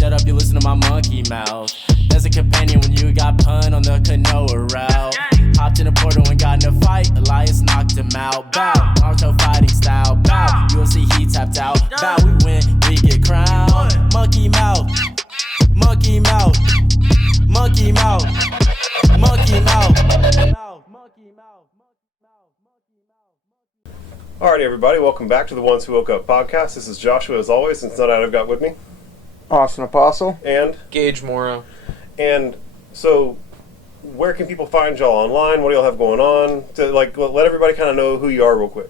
shut up, you listen to my monkey mouth. There's a companion when you got pun on the canoa route. Hopped in a portal and got in a fight, Elias knocked him out. Bow, Naruto fighting style. Bow, UFC he tapped out. Bow, we win, we get crowned. Monkey mouth, monkey mouth, monkey mouth, monkey mouth. Alrighty, everybody, welcome back to the Ones Who Woke Up podcast. This is Joshua, as always, and tonight I've got with me Austin Apostle and Gage Moreau. And so, where can people find y'all online? What do y'all have going on? To let everybody kind of know who you are real quick.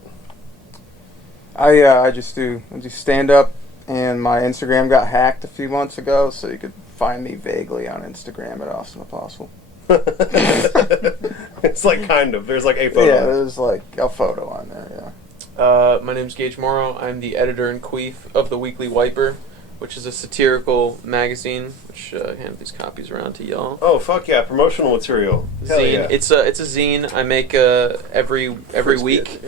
I just do stand up, and my Instagram got hacked a few months ago, so you could find me vaguely on Instagram at Austin Apostle. It's like kind of. There's like a photo. Yeah, there's like a photo on there. Yeah. My name's Gage Moreau. I'm the editor-in-chief of the Weekly Wiper, which is a satirical magazine, which I hand these copies around to y'all. Oh fuck yeah! Promotional material. Zine. Yeah. It's a zine I make every week.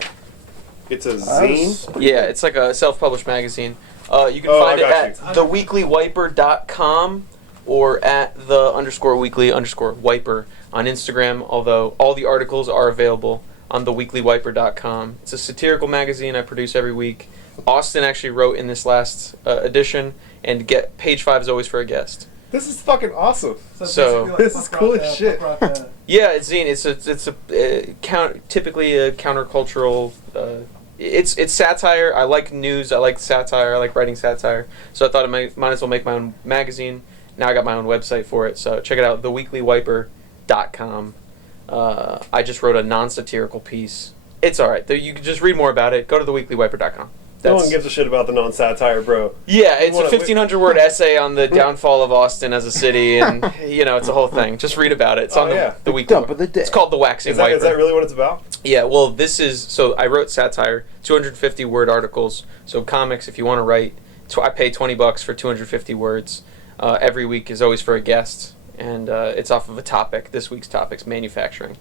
It's a zine. Yeah, it's like a self-published magazine. You can find it at theweeklywiper.com or at _weekly_wiper on Instagram. Although all the articles are available on theweeklywiper.com. It's a satirical magazine I produce every week. Austin actually wrote in this last edition, and page 5 is always for a guest. This is fucking awesome. So this is cool as shit. Yeah, it's zine. It's typically a countercultural. It's satire. I like news. I like satire. I like writing satire. So I thought I might as well make my own magazine. Now I got my own website for it. So check it out, theweeklywiper.com. I just wrote a non-satirical piece. It's all right. You can just read more about it. Go to theweeklywiper.com. No one gives a shit about the non-satire, bro. Yeah, it's a 1,500-word essay on the downfall of Austin as a city, and it's a whole thing. Just read about it. It's on the Weekly Dump of the day. It's called The Waxing Wiper. Is that really what it's about? Yeah, well, so I wrote satire, 250-word articles. So comics, if you want to write, I pay $20 for 250 words. Every week is always for a guest, and it's off of a topic. This week's topic's manufacturing.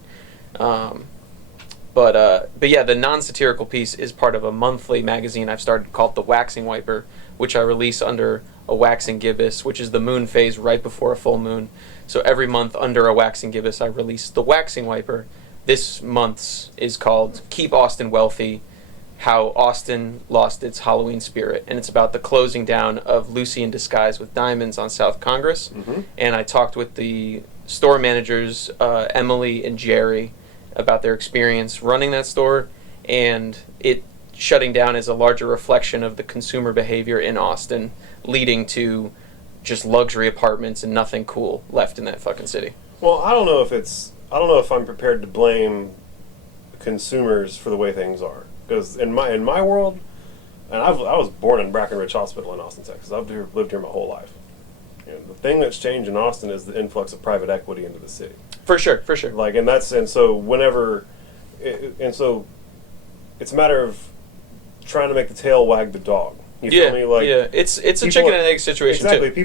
But yeah, the non-satirical piece is part of a monthly magazine I've started called The Waxing Wiper, which I release under a waxing gibbous, which is the moon phase right before a full moon. So every month under a waxing gibbous, I release The Waxing Wiper. This month's is called Keep Austin Wealthy, How Austin Lost Its Halloween Spirit. And it's about the closing down of Lucy in Disguise with Diamonds on South Congress. Mm-hmm. And I talked with the store managers, Emily and Jerry, about their experience running that store, and it shutting down is a larger reflection of the consumer behavior in Austin, leading to just luxury apartments and nothing cool left in that fucking city. Well, I don't know if I'm prepared to blame consumers for the way things are, because in my world, and I was born in Brackenridge Hospital in Austin, Texas. I've lived here my whole life. And the thing that's changed in Austin is the influx of private equity into the city. For sure. So it's a matter of trying to make the tail wag the dog. You feel me? It's a chicken and egg situation. Exactly. Too.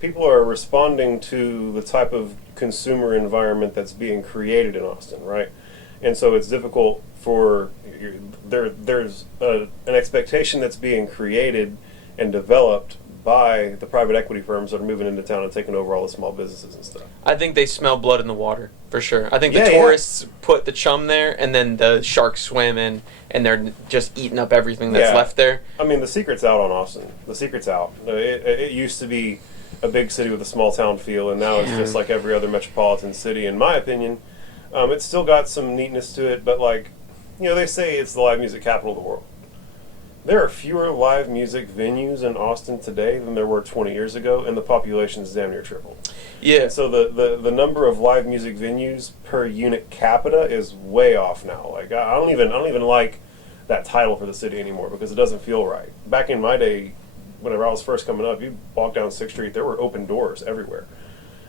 People are responding to the type of consumer environment that's being created in Austin, right? And so it's difficult for there's an expectation that's being created and developed by the private equity firms that are moving into town and taking over all the small businesses and stuff. I think they smell blood in the water, for sure. I think the tourists put the chum there, and then the sharks swim in, and they're just eating up everything that's left there. I mean, the secret's out on Austin. The secret's out. It used to be a big city with a small town feel, and now it's just like every other metropolitan city, in my opinion. It's still got some neatness to it, but they say it's the live music capital of the world. There are fewer live music venues in Austin today than there were 20 years ago, and the population is damn near tripled. Yeah. And so the number of live music venues per unit capita is way off now. Like I don't even like that title for the city anymore because it doesn't feel right. Back in my day, whenever I was first coming up, you walk down 6th Street, there were open doors everywhere.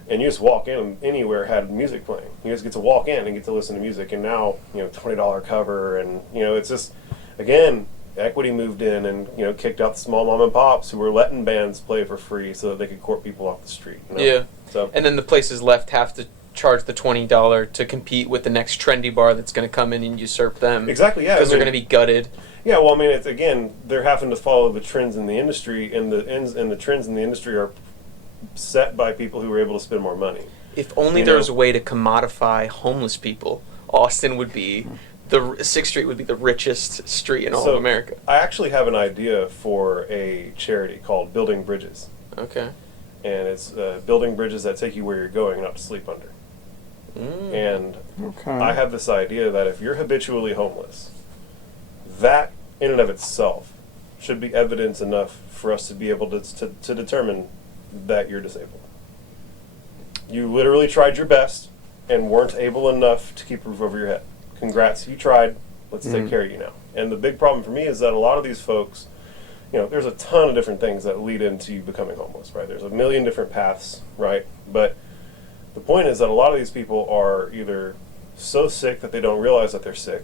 And you just walk in, and anywhere had music playing. You just get to walk in and get to listen to music. And now, $20 cover, and it's just, again, equity moved in and kicked out the small mom and pops who were letting bands play for free so that they could court people off the street. Yeah. So and then the places left have to charge the $20 to compete with the next trendy bar that's going to come in and usurp them. Exactly. Yeah. Because they're going to be gutted. Yeah. Well, I mean, it's again they're having to follow the trends in the industry, and the trends in the industry are set by people who were able to spend more money. If only there was a way to commodify homeless people, Austin would be the 6th Street would be the richest street in all of America. I actually have an idea for a charity called Building Bridges. Okay. And it's building bridges that take you where you're going, not to sleep under. And I have this idea that if you're habitually homeless, that in and of itself should be evidence enough for us to be able to determine that you're disabled. You literally tried your best and weren't able enough to keep a roof over your head. Congrats, you tried. Let's take care of you now. And the big problem for me is that a lot of these folks, there's a ton of different things that lead into you becoming homeless, right? There's a million different paths, right? But the point is that a lot of these people are either so sick that they don't realize that they're sick,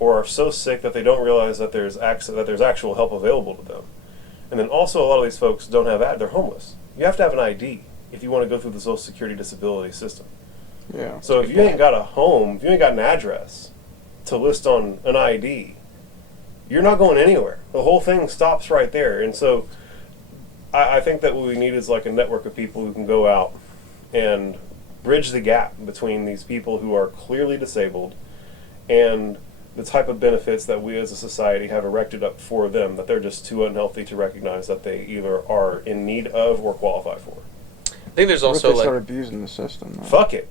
or are so sick that they don't realize that there's actual help available to them. And then also a lot of these folks don't have they're homeless. You have to have an ID if you want to go through the Social Security disability system. Yeah. So if you ain't got a home, if you ain't got an address to list on an ID, you're not going anywhere. The whole thing stops right there. And so I think that what we need is like a network of people who can go out and bridge the gap between these people who are clearly disabled and the type of benefits that we as a society have erected up for them that they're just too unhealthy to recognize that they either are in need of or qualify for. I think there's also what if they start abusing the system, though? Fuck it.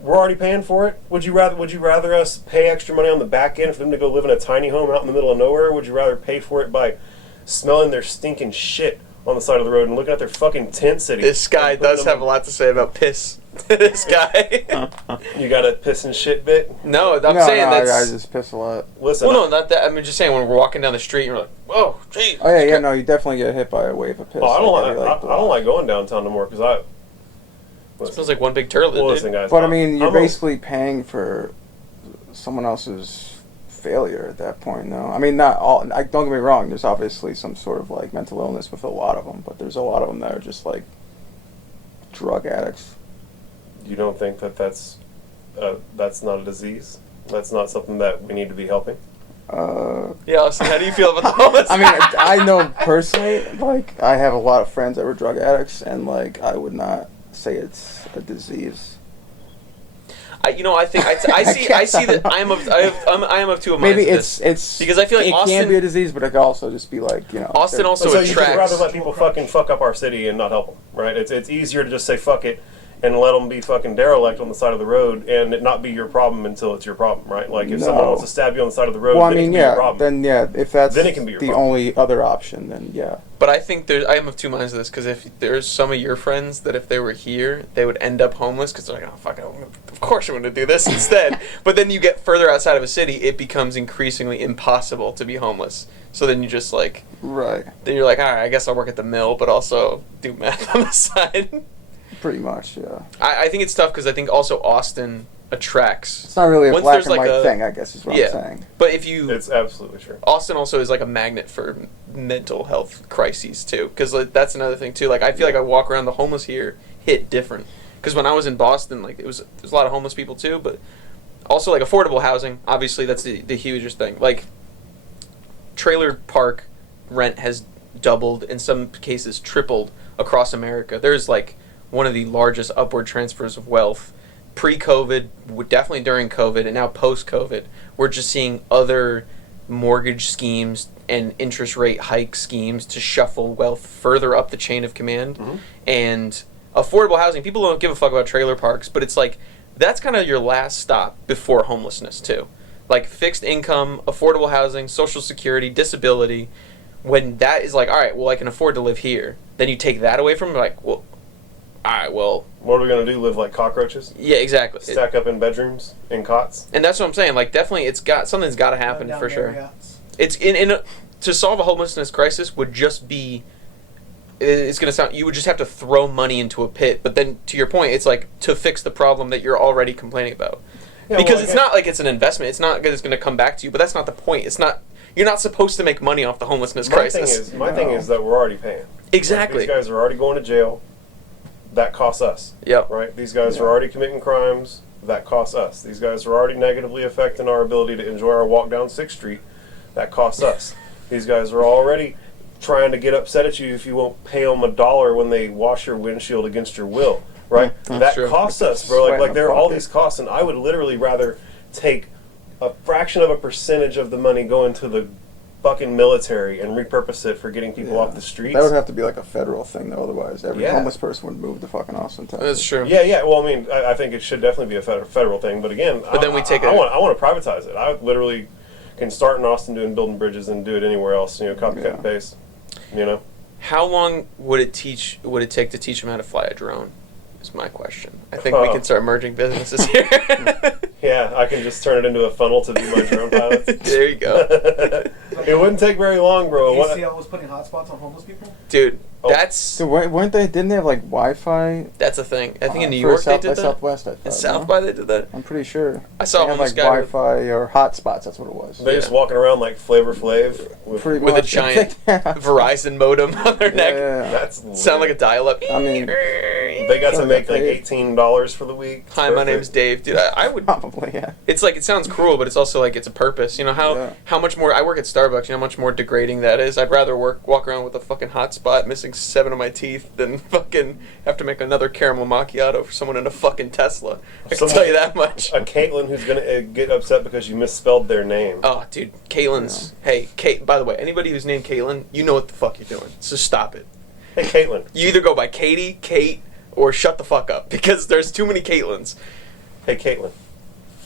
We're already paying for it. Would you rather us pay extra money on the back end for them to go live in a tiny home out in the middle of nowhere? Or would you rather pay for it by smelling their stinking shit on the side of the road and looking at their fucking tent city? This guy does have a lot to say about piss. This guy. You got a piss and shit bit? No, I'm saying that's... I just piss a lot. Listen. Well, no, not that. I mean, just saying when we're walking down the street and you're like, whoa, gee. Oh, yeah, no, you definitely get hit by a wave of piss. I don't like going downtown no more because it smells like one big turtle. Listen, guys. But I mean, you're basically paying for someone else's failure at that point, though. I mean, not all. Don't get me wrong. There's obviously some sort of like mental illness with a lot of them, but there's a lot of them that are just like drug addicts. You don't think that that's not a disease? That's not something that we need to be helping? Yeah, listen, how do you feel about the homeless? I mean, I know personally, like, I have a lot of friends that were drug addicts, and like, I would not say it's a disease. I think I see that I am of two minds. Maybe it's because I feel like it Austin can be a disease, but it could also just be like Austin also so attracts. you'd rather let people fucking fuck up our city and not help them, right? It's easier to just say fuck it and let them be fucking derelict on the side of the road and it not be your problem until it's your problem, right? Like if someone wants to stab you on the side of the road, well, I then mean, it can be your problem. then if that's then it can be your the problem. only other option, then yeah. But I think I am of two minds of this because if there's some of your friends that if they were here, they would end up homeless because they're like, oh fuck, of course I'm going to do this instead. But then you get further outside of a city, it becomes increasingly impossible to be homeless. So then you just like, right. Then you're like, all right, I guess I'll work at the mill, but also do math on the side. Pretty much, yeah. I think it's tough because I think also Austin attracts. It's not really a black and like white thing, I guess is what I'm saying. But it's absolutely true. Austin also is like a magnet for mental health crises too, because like, that's another thing too. Like I feel like I walk around, the homeless here hit different. Because when I was in Boston, like there's a lot of homeless people too, but also like affordable housing. Obviously, that's the hugest thing. Like trailer park rent has doubled, in some cases tripled across America. There's like one of the largest upward transfers of wealth. Pre-COVID, definitely during COVID, and now post-COVID, we're just seeing other mortgage schemes and interest rate hike schemes to shuffle wealth further up the chain of command. Mm-hmm. And affordable housing, people don't give a fuck about trailer parks, but it's like, that's kind of your last stop before homelessness too. Like fixed income, affordable housing, social security, disability, when that is like, all right, well, I can afford to live here, then you take that away from them, like, well, all right, well, what are we going to do, live like cockroaches? Yeah, exactly. Stack up in bedrooms, in cots? And that's what I'm saying. Like, definitely, something's got to happen for sure. It's to solve a homelessness crisis would just be, it's going to sound, you would just have to throw money into a pit. But then, to your point, it's like to fix the problem that you're already complaining about. Yeah, because it's not like it's an investment. It's not it's going to come back to you. But that's not the point. It's not. You're not supposed to make money off the homelessness crisis. My thing is that we're already paying. Exactly. Like, these guys are already going to jail. That costs us. Yep. Right? These guys are already committing crimes. That costs us. These guys are already negatively affecting our ability to enjoy our walk down 6th Street. That costs us. These guys are already trying to get upset at you if you won't pay them $1 when they wash your windshield against your will, right? That true. costs us, bro. Like there are all these costs, and I would literally rather take a fraction of a percentage of the money go into the fucking military and repurpose it for getting people off the streets. That would have to be like a federal thing, though. Otherwise, every Yeah. homeless person would move to fucking Austin, Texas. That's true. Yeah. Well, I mean, I think it should definitely be a federal thing. But again, then we take I want to privatize it. I literally can start in Austin building bridges and do it anywhere else. Copycat and paste. How long would it take to teach them how to fly a drone? Is my question. I think we can start merging businesses here. Yeah, I can just turn it into a funnel to do my drone pilots. There you go. It wouldn't take very long, bro. ACL was putting hotspots on homeless people? Dude, Oh. that's So weren't they? Didn't they have like Wi-Fi? that's a thing. I think in New for York South they by did that. Southwest, I thought. In South by they did that. I'm pretty sure. I saw they had homeless like guy with- Wi-Fi or hotspots. That's what it was. They're just walking around like Flavor Flav. Pretty With a much. giant Yeah. Verizon modem on their neck. Yeah. That's Sound like a dial-up. I mean, They got to make like $18 for the week. It's Hi, my perfect. name's Dave. Dude, I would. Probably, yeah. It's like, it sounds cruel, but it's also like it's a purpose. You know how much more I work at Starbucks. You know how much more degrading that is. I'd rather walk around with a fucking hotspot, missing 7 of my teeth, than fucking have to make another caramel macchiato for someone in a fucking Tesla. I can tell you that much. A Caitlin who's gonna get upset because you misspelled their name. Oh, dude, Caitlin's. Hey, Kate. By the way, anybody who's named Caitlin, you know what the fuck you're doing. So stop it. Hey, Caitlin. You either go by Katie, Kate, or shut the fuck up, because there's too many Caitlins. Hey, Caitlin.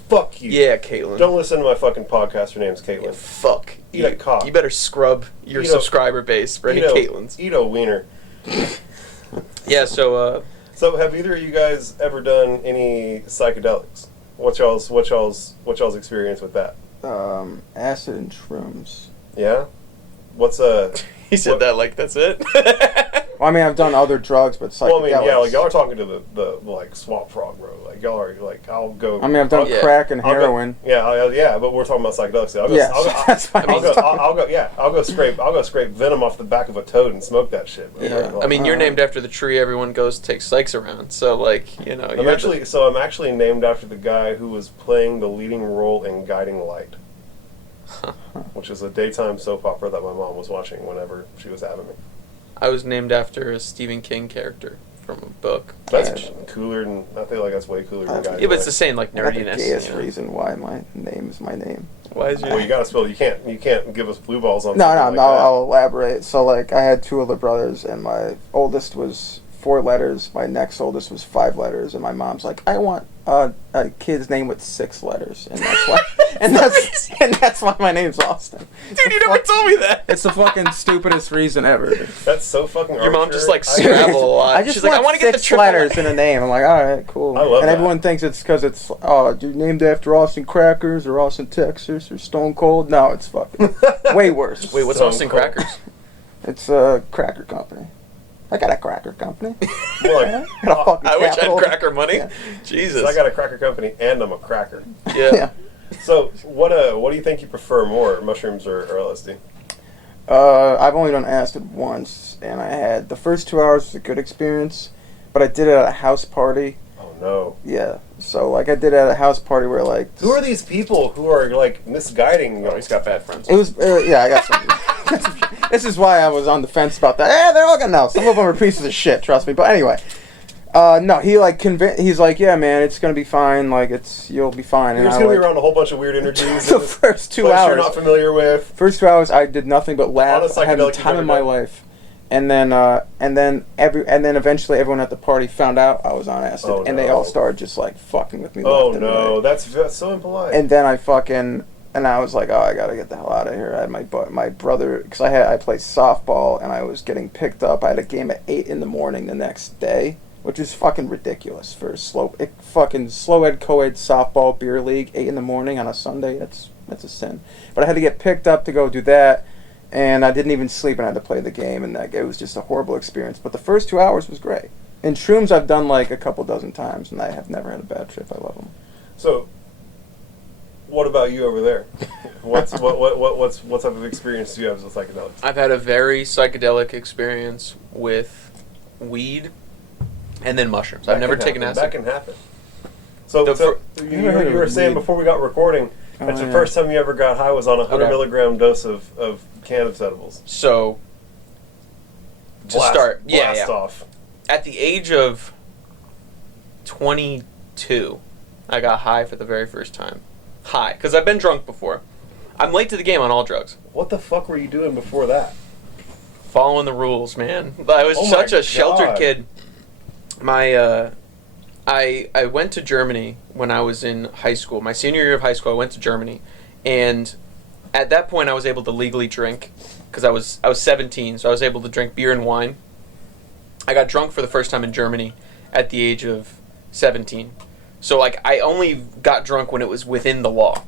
Fuck you. Yeah, Caitlin. Don't listen to my fucking podcast. Her name's Caitlin. Yeah, fuck. Eat a cock. You better scrub your Eat a- subscriber base for any Caitlins. Eat a wiener. Yeah, so So, have either of you guys ever done any psychedelics? What's y'all's experience with that? Acid and shrooms. Yeah. What's he said that like that's it. Well, I mean, I've done other drugs, but psychedelics. Well, I mean, yeah, like y'all are talking to the like swamp frog, bro. Like y'all are like, I'll go. I mean, I've done Yeah. crack and I'll go- heroin. yeah, but we're talking about psychedelics. So That's fine. I'll go scrape venom off the back of a toad and smoke that shit. Bro. Yeah, Like, I mean, you're named after the tree everyone goes to take psychs around. So, like, you know, I'm actually named after the guy who was playing the leading role in Guiding Light, which is a daytime soap opera that my mom was watching whenever she was having me. I was named after a Stephen King character from a book. That's cooler than I feel like that's way cooler than Guiding Yeah, but it's Light. the same like I got the nerdiness. gayest You know? reason why my name is my name. Why is your Well, you gotta spell. You can't give us blue balls on. No, something no, like that. I'll elaborate. So, like, I had 2 older brothers, and my oldest was 4 letters, my next oldest was 5 letters, and my mom's like, I want a kid's name with 6 letters, and that's why, and that's why my name's Austin. Dude, you never told me that. It's the fucking stupidest reason ever. That's so fucking. Your mom just like arbitrary. Scrabble a lot. I just She's like, I want to get the 6 triple letters in a name. I'm like, all right, cool. I love and that. everyone thinks it's because it's you're named after Austin Crackers or Austin Texas or Stone Cold. No, it's fucking way worse. Wait, what's Stone Austin Cold. Crackers? It's a cracker company. I got a cracker company. Well, Yeah, got a fucking I wish I capital. had cracker money. Yeah. Jesus. I got a cracker company and I'm a cracker. yeah. Yeah. So what do you think you prefer more, mushrooms or LSD? I've only done acid once, and I had the first 2 hours was a good experience, but I did it at a house party. Oh no. Yeah, so like I did it at a house party where like Who are these people who are like misguiding? Oh, he's got bad friends. it was yeah, I got some. This is why I was on the fence about that. Yeah, they're all gonna know. Some of them are pieces of shit, trust me. But anyway, no, he like he's like, yeah, man, it's gonna be fine. Like you'll be fine. You're And just I gonna be like, around a whole bunch of weird energies. the in this first 2 place hours. you're not familiar with. First 2 hours, I did nothing but laugh. Honest I had the psychedelic you've time ever of my done? life. And then eventually everyone at the party found out I was on acid, Oh, and they no. all started just like fucking with me. Oh left and no, right. that's so impolite. And then I was like, oh, I gotta get the hell out of here. I had my brother, because I played softball, and I was getting picked up. I had a game at 8 in the morning the next day, which is fucking ridiculous for a slow ed co-ed softball beer league. 8 in the morning on a Sunday, that's a sin. But I had to get picked up to go do that. And I didn't even sleep and I had to play the game, and it was just a horrible experience. But the first 2 hours was great. And shrooms I've done like a couple dozen times, and I have never had a bad trip. I love them. So, what about you over there? What type of experience do you have with psychedelics? I've had a very psychedelic experience with weed and then mushrooms. I've never taken acid. That can happen. So, you Never heard of were saying weed. before we got recording that the first time you ever got high was on a 100 Okay. milligram dose of cannabis edibles. So, start. Blast off. At the age of 22, I got high for the very first time. High, because I've been drunk before. I'm late to the game on all drugs. What the fuck were you doing before that? Following the rules, man. I was such a sheltered kid. I went to Germany when I was in high school. My senior year of high school, I went to Germany, and at that point, I was able to legally drink because I was 17, so I was able to drink beer and wine. I got drunk for the first time in Germany at the age of 17. So like I only got drunk when it was within the law.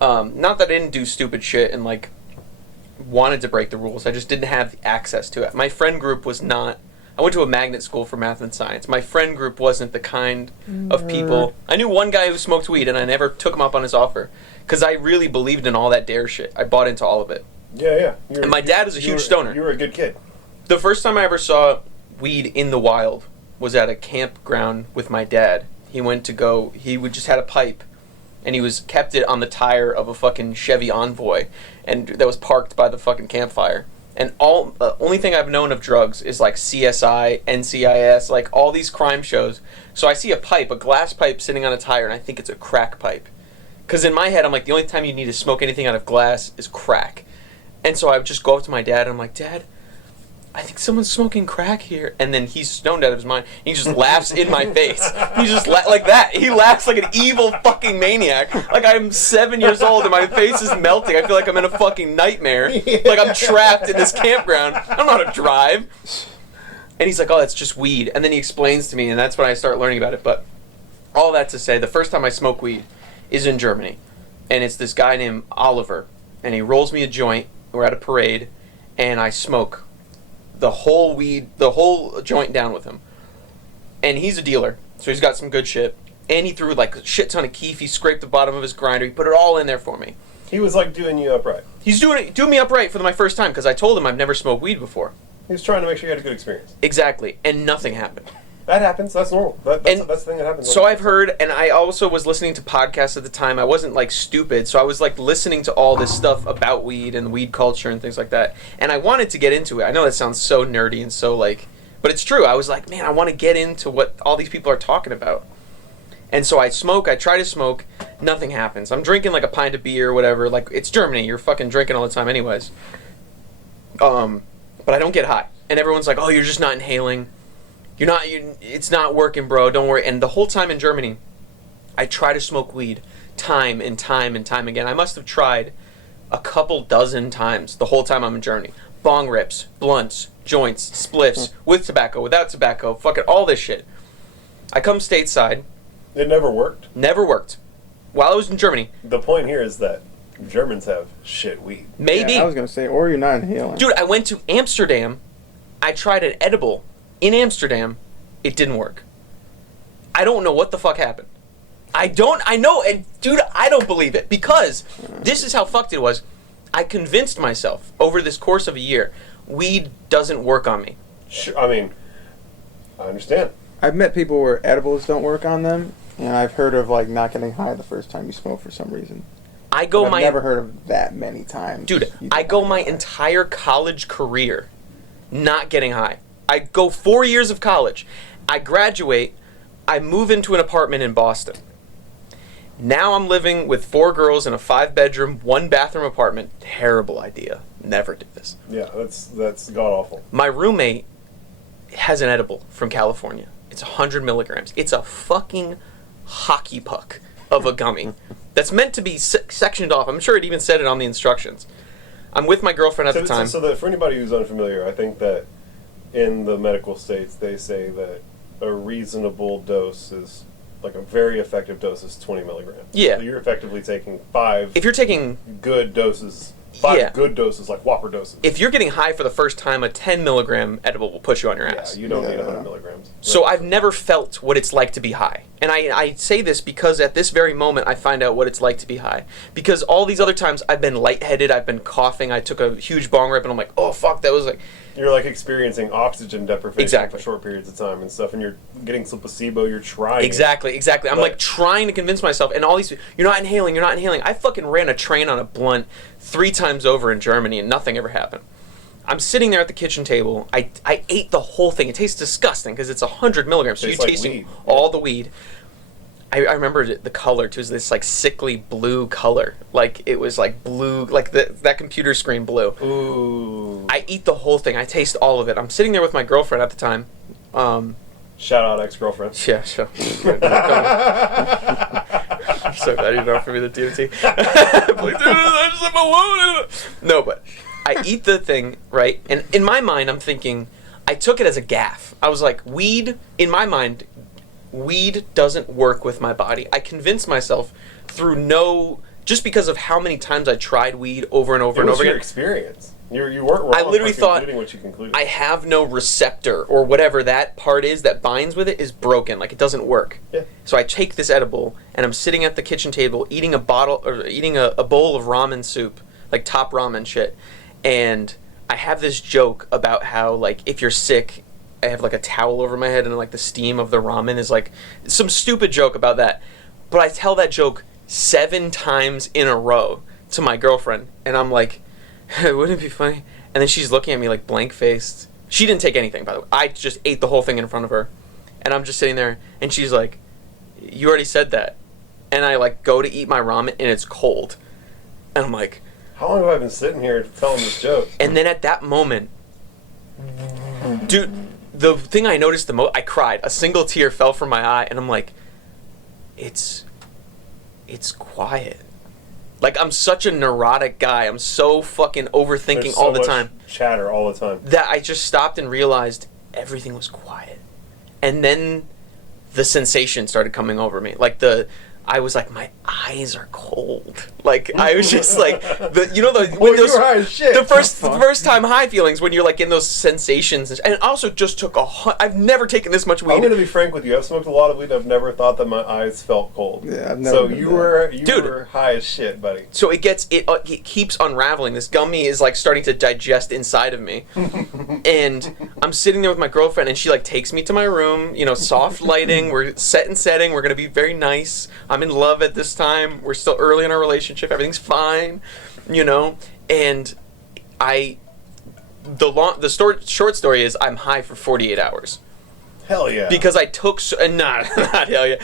Not that I didn't do stupid shit and like wanted to break the rules. I just didn't have access to it. My friend group was not. I went to a magnet school for math and science. My friend group wasn't the kind of people. I knew one guy who smoked weed, and I never took him up on his offer because I really believed in all that dare shit. I bought into all of it. Yeah. And my dad was a huge stoner. You were a good kid. The first time I ever saw weed in the wild was at a campground with my dad. He just had a pipe, and he kept it on the tire of a fucking Chevy Envoy, and that was parked by the fucking campfire. And only thing I've known of drugs is like CSI, NCIS, like all these crime shows. So I see a glass pipe sitting on a tire, and I think it's a crack pipe. Because in my head, I'm like, the only time you need to smoke anything out of glass is crack. And so I would just go up to my dad, and I'm like, Dad, I think someone's smoking crack here. And then he's stoned out of his mind. He just laughs in my face. He just like that. He laughs like an evil fucking maniac. Like I'm 7 years old and my face is melting. I feel like I'm in a fucking nightmare. Like I'm trapped in this campground. I don't know how to drive. And he's like, oh, that's just weed. And then he explains to me, and that's when I start learning about it. But all that to say, the first time I smoke weed is in Germany. And it's this guy named Oliver. And he rolls me a joint. We're at a parade. And I smoke the whole joint down with him. And he's a dealer, so he's got some good shit. And he threw like a shit ton of keef. He scraped the bottom of his grinder. He put it all in there for me. He was like doing you upright. He's doing me upright for my first time because I told him I've never smoked weed before. He was trying to make sure you had a good experience. Exactly, and nothing happened. That happens. That's normal. That's the thing that happens. So I've heard, and I also was listening to podcasts at the time. I wasn't like stupid, so I was like listening to all this stuff about weed and weed culture and things like that. And I wanted to get into it. I know that sounds so nerdy and so like, but it's true. I was like, man, I want to get into what all these people are talking about. And so I try to smoke, nothing happens. I'm drinking like a pint of beer or whatever. Like it's Germany, you're fucking drinking all the time anyways. But I don't get high. And everyone's like, oh, you're just not inhaling. It's not working, bro. Don't worry. And the whole time in Germany, I try to smoke weed time and time and time again. I must have tried a couple dozen times the whole time I'm in Germany. Bong rips, blunts, joints, spliffs, with tobacco, without tobacco, fucking all this shit. I come stateside. It never worked? Never worked. While I was in Germany. The point here is that Germans have shit weed. Maybe. Yeah, I was going to say, or you're not inhaling. Dude, I went to Amsterdam. I tried an edible in Amsterdam. It didn't work. I don't know what the fuck happened. I know, and dude, I don't believe it. Because this is how fucked it was. I convinced myself over this course of a year, weed doesn't work on me. Sure, I mean, I understand. I've met people where edibles don't work on them, and I've heard of like not getting high the first time you smoke for some reason. I've never heard of that many times. Dude, I go my entire college career not getting high. I go 4 years of college. I graduate. I move into an apartment in Boston. Now I'm living with 4 girls in a 5-bedroom, 1-bathroom apartment. Terrible idea. Never did this. Yeah, that's god-awful. My roommate has an edible from California. It's 100 milligrams. It's a fucking hockey puck of a gummy that's meant to be sectioned off. I'm sure it even said it on the instructions. I'm with my girlfriend at the time. So that for anybody who's unfamiliar, I think that in the medical states they say that a reasonable dose is, like a very effective dose is 20 milligrams. Yeah. So you're effectively taking 5 if you're taking good doses. 5 good doses, like Whopper doses. If you're getting high for the first time, a 10 milligram edible will put you on your ass. Yeah, you don't need 100 milligrams. So I've never felt what it's like to be high. And I say this because at this very moment I find out what it's like to be high. Because all these other times I've been lightheaded, I've been coughing, I took a huge bong rip and I'm like, oh fuck, that was like... You're like experiencing oxygen deprivation Exactly. for short periods of time and stuff, and you're getting some placebo, you're trying. Exactly. I'm like trying to convince myself, and all these, you're not inhaling. I fucking ran a train on a blunt 3 times over in Germany and nothing ever happened. I'm sitting there at the kitchen table. I ate the whole thing. It tastes disgusting because it's 100 milligrams. So you're Tastes like tasting weed. all the weed. I remember the color too. It was this like sickly blue color. Like it was like blue, like that computer screen blue. Ooh. I eat the whole thing. I taste all of it. I'm sitting there with my girlfriend at the time. Shout out ex-girlfriend. Yeah, sure. I'm so glad you don't offer me the DMT. Please do this. I just have my wound. No, but I eat the thing, right? And in my mind, I'm thinking, I took it as a gaffe. I was like, weed, in my mind, weed doesn't work with my body. I convinced myself just because of how many times I tried weed over and over It and was over your again. experience. You weren't wrong I literally for thought, concluding what you concluded. I have no receptor, or whatever that part is that binds with it is broken. Like, it doesn't work. Yeah. So I take this edible, and I'm sitting at the kitchen table eating a bowl of ramen soup, like top ramen shit, and I have this joke about how, like, if you're sick, I have like a towel over my head and like the steam of the ramen is like some stupid joke about that. But I tell that joke 7 times in a row to my girlfriend, and I'm like, wouldn't it be funny? And then she's looking at me like blank-faced. She didn't take anything, by the way. I just ate the whole thing in front of her. And I'm just sitting there, and she's like, you already said that. And I like go to eat my ramen, and it's cold. And I'm like, How long have I been sitting here telling this joke? and then at that moment, dude, the thing I noticed the most, I cried. A single tear fell from my eye, and I'm like, it's quiet. Like, I'm such a neurotic guy. I'm so fucking overthinking There's all so the much time chatter all the time. that I just stopped and realized everything was quiet. And then the sensation started coming over me. Like, I was like, my eyes are cold. Like, I was just like, when you were high as shit. the first time high feelings when you're like in those sensations, and it also just took I've never taken this much weed. I'm going to be frank with you. I've smoked a lot of weed. I've never thought that my eyes felt cold. Yeah, I've never So been you there. were high as shit, buddy. So it keeps unraveling. This gummy is like starting to digest inside of me. And I'm sitting there with my girlfriend, and she like takes me to my room, soft lighting, we're setting, we're going to be very nice. I'm in love at this time. We're still early in our relationship. Everything's fine, and short story is I'm high for 48 hours. Hell yeah. Because I took not hell yeah.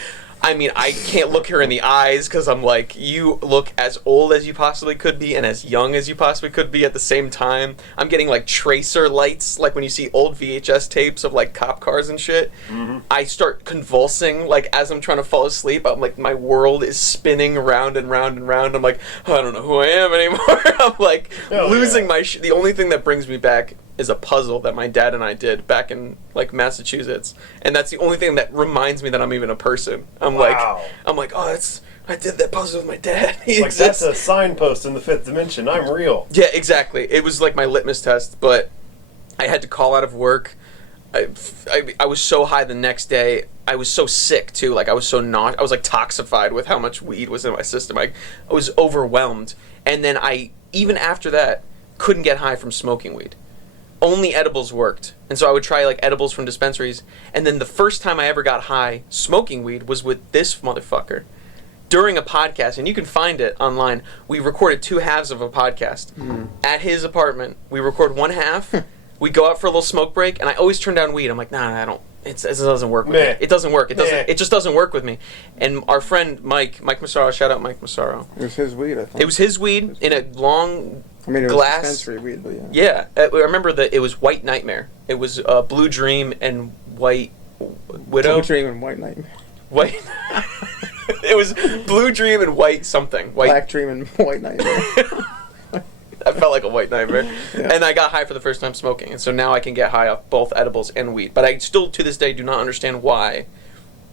I mean, I can't look her in the eyes because I'm like, you look as old as you possibly could be and as young as you possibly could be at the same time. I'm getting like tracer lights, like when you see old VHS tapes of like cop cars and shit. Mm-hmm. I start convulsing like as I'm trying to fall asleep. I'm like, my world is spinning round and round and round. I'm like, I don't know who I am anymore. I'm like losing my shit. The only thing that brings me back is a puzzle that my dad and I did back in like Massachusetts, and that's the only thing that reminds me that I'm even a person. I'm like, oh, I did that puzzle with my dad. He like exists. that's a signpost in the 5th dimension. I'm real. Yeah, exactly. It was like my litmus test, but I had to call out of work. I was so high the next day. I was so sick too. Like I was so I was like toxified with how much weed was in my system. I was overwhelmed, and then even after that couldn't get high from smoking weed. Only edibles worked. And so I would try like edibles from dispensaries. And then the first time I ever got high smoking weed was with this motherfucker during a podcast. And you can find it online. We recorded 2 halves of a podcast at his apartment. We record 1 half. We go out for a little smoke break. And I always turn down weed. I'm like, nah, I don't. It doesn't work with me. It doesn't work. It just doesn't work with me. And our friend Mike Massaro, shout out Mike Massaro. It was his weed, I think. It was his weed in a long it glass. was dispensary weed, but yeah. Yeah, I remember that it was White Nightmare. It was Blue Dream and White Widow. Blue Dream and White Nightmare. White. It was Blue Dream and White something. Black Dream and White Nightmare. I felt like a white nightmare. Yeah. And I got high for the first time smoking, and so now I can get high off both edibles and weed. But I still, to this day, do not understand why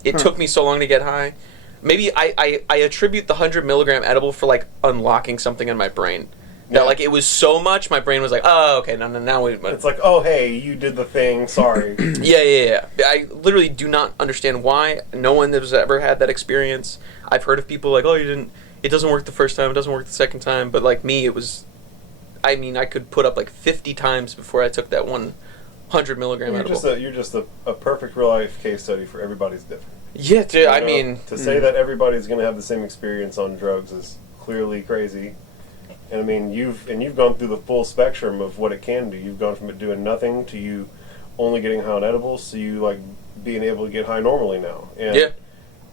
it took me so long to get high. Maybe I attribute the 100 milligram edible for like unlocking something in my brain. That like it was so much, my brain was like, oh, okay, now we. It's like, oh, hey, you did the thing. Sorry. Yeah. I literally do not understand why. No one has ever had that experience. I've heard of people like, oh, it doesn't work the first time, it doesn't work the second time. But like me, it was. I mean, I could put up like 50 times before I took that 100 milligram edible. You're just a perfect real life case study for everybody's different. Yeah, dude, I mean... To say that everybody's going to have the same experience on drugs is clearly crazy. And I mean, you've gone through the full spectrum of what it can do. You've gone from it doing nothing to you only getting high on edibles to you like being able to get high normally now. And, Yeah.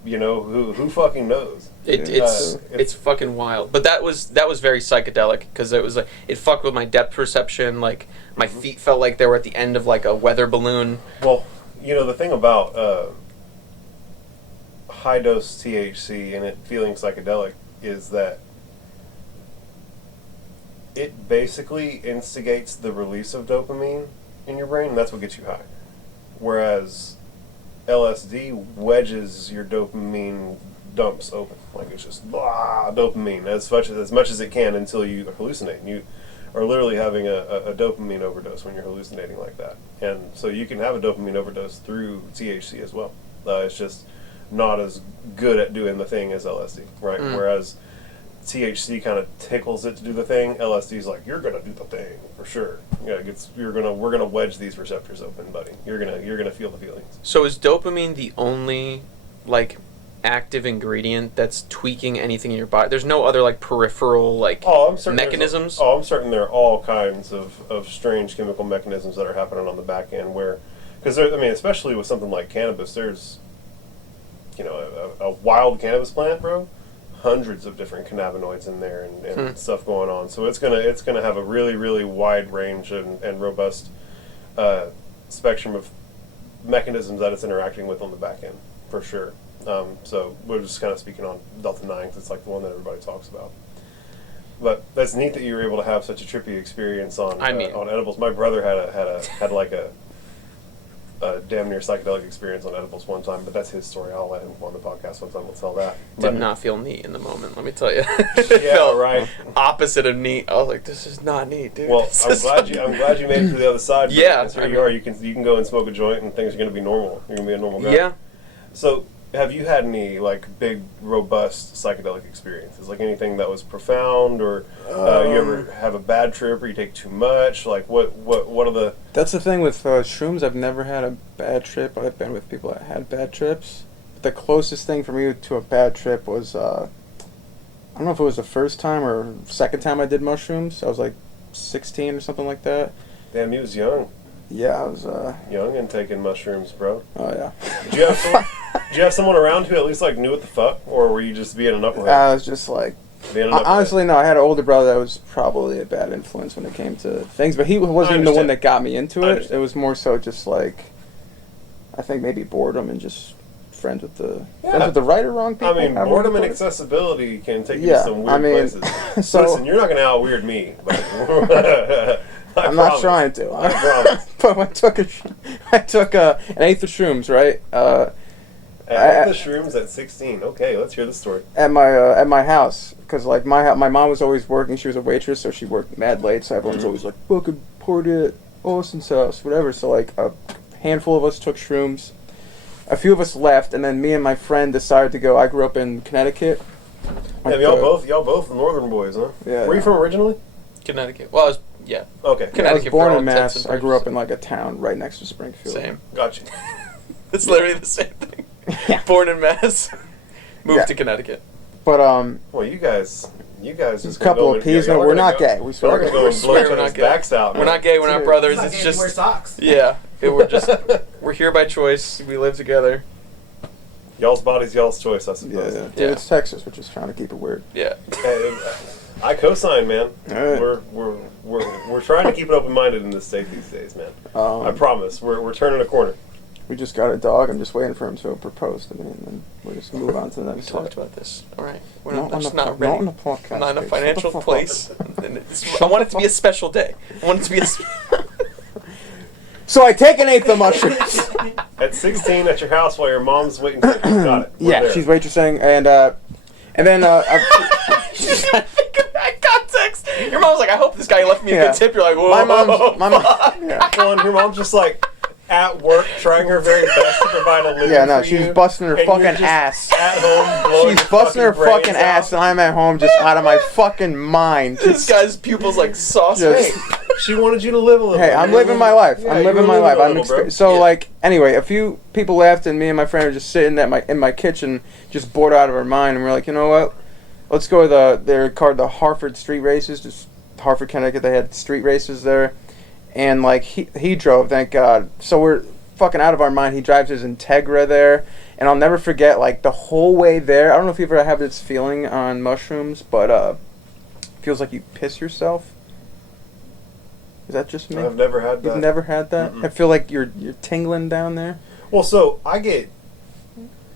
You know, who fucking knows? It's fucking wild. But that was very psychedelic because it was like it fucked with my depth perception. Like my feet felt like they were at the end of like a weather balloon. Well, you know the thing about high dose THC and it feeling psychedelic is that it basically instigates the release of dopamine in your brain, and that's what gets you high. Whereas LSD wedges your dopamine dumps open. Like it's just blah dopamine as much as it can until you hallucinate. And you are literally having a dopamine overdose when you're hallucinating like that. And so you can have a dopamine overdose through THC as well. It's just not as good at doing the thing as LSD, right? Whereas THC kind of tickles it to do the thing. LSD's like, you're gonna do the thing for sure. Yeah, we're gonna wedge these receptors open, buddy. You're gonna feel the feelings. So is dopamine the only like active ingredient that's tweaking anything in your body? There's no other like peripheral like mechanisms? I'm certain there are all kinds of strange chemical mechanisms that are happening on the back end where, because I mean, especially with something like cannabis, there's, you know, a wild cannabis plant, bro. Hundreds of different cannabinoids in there and stuff going on. So it's gonna have a really, really wide range and robust spectrum of mechanisms that it's interacting with on the back end, for sure. So we're just kind of speaking on Delta 9 because it's like the one that everybody talks about. But that's neat that you were able to have such a trippy experience on edibles. My brother had like a damn near psychedelic experience on edibles one time, but that's his story. I'll let him go on the podcast one time. We'll tell that. Did not feel neat in the moment, let me tell you. Yeah, right. Opposite of neat. I was like, this is not neat, dude. Well, I'm glad you made it to the other side. Yeah, here you are. You can go and smoke a joint, and things are going to be normal. You're going to be a normal guy. Yeah. So, have you had any like big, robust psychedelic experiences? Like anything that was profound, or you ever have a bad trip, or you take too much? Like what are the? That's the thing with shrooms. I've never had a bad trip. I've been with people that had bad trips. The closest thing for me to a bad trip was I don't know if it was the first time or second time I did mushrooms. I was like 16 or something like that. Damn, you was young. Yeah, I was Young and taking mushrooms, bro. Oh yeah. Did you have someone around who at least like knew what the fuck, or were you just being a knucklehead? I was just like, honestly, no. I had an older brother that was probably a bad influence when it came to things, but he wasn't even the one that got me into it. It was more so just like, I think maybe boredom and just friends with the right or wrong people. I mean, boredom and accessibility can take you to some weird places. So listen, you're not gonna out-weird me. But I'm not trying to. I promise. But I took an eighth of shrooms, right? At the shrooms at 16. Okay, let's hear the story. At my house, because like my mom was always working. She was a waitress, so she worked mad late. So everyone's always like, "Fucking party at Austin's house," whatever. So like a handful of us took shrooms. A few of us left, and then me and my friend decided to go. I grew up in Connecticut. Yeah, y'all both northern boys, huh? Yeah. Where are you from originally? Connecticut. Well, Okay. I was born in Mass. I grew up in like a town right next to Springfield. Same. Gotcha. It's literally the same thing. Born in Mass, moved to Connecticut. But well, you guys. There's a couple of peas. No, we're not gay. We swear. We're going to blow each other's backs out. We're not gay. We're not brothers. It's just wear socks. Yeah. We're here by choice. We live together. Y'all's body's y'all's choice, I suppose. Yeah. Dude, it's Texas. We're just trying to keep it weird. Yeah. I co-sign, man. All right. We're trying to keep it open-minded in this state these days, man. I promise. We're turning a corner. We just got a dog. I'm just waiting for him to propose to me, and then we'll just move on to the next. We talked about this. All right. We're not just on not ready. Not on the podcast. I'm not in a Gage. financial place. I want it to be a special day. I want it to be a. So I take an eighth of mushrooms. At 16, at your house while your mom's waiting. Got it. Yeah, she's waitressing, and then Just gotta think of that context. Your mom's like, I hope this guy left me a good tip. You're like, whoa. my mom. Yeah. Well, your mom's just like at work trying her very best to provide a living. Yeah, no, for she's you, busting her and fucking you're just ass. At home, blowing She's your busting her brains fucking out. ass, and I'm at home just out of my fucking mind. This guy's pupils like sausage. Just- She wanted you to live a little. Hey, I'm living my life. Yeah, I'm you living were my life. living a little, bro. So Yeah. like anyway, a few people left, and me and my friend were just sitting in my kitchen, just bored out of our mind, and we're like, you know what? let's go to they're called the Hartford Street Races, just Hartford, Connecticut. They had street races there, and like he drove, thank God. So we're fucking out of our mind. He drives his Integra there, and I'll never forget like the whole way there. I don't know if you ever have this feeling on mushrooms, but feels like you piss yourself. Is that just me? I've never had that. You've never had that? Mm-mm. I feel like you're tingling down there. Well, so I get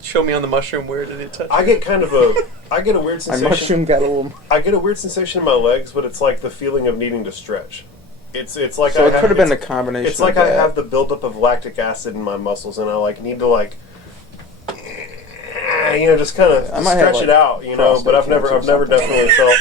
Show me on the mushroom, where did it touch? I get kind of a I get a weird My sensation. mushroom got a little. I get a weird sensation in my legs, but it's like the feeling of needing to stretch. It's like So I it have, could have been a it's- combination. It's like of I that. have the buildup of lactic acid in my muscles, and I like need to like, just kind of I might have, stretch like, it out, prostate But I've never cancer or something. definitely felt.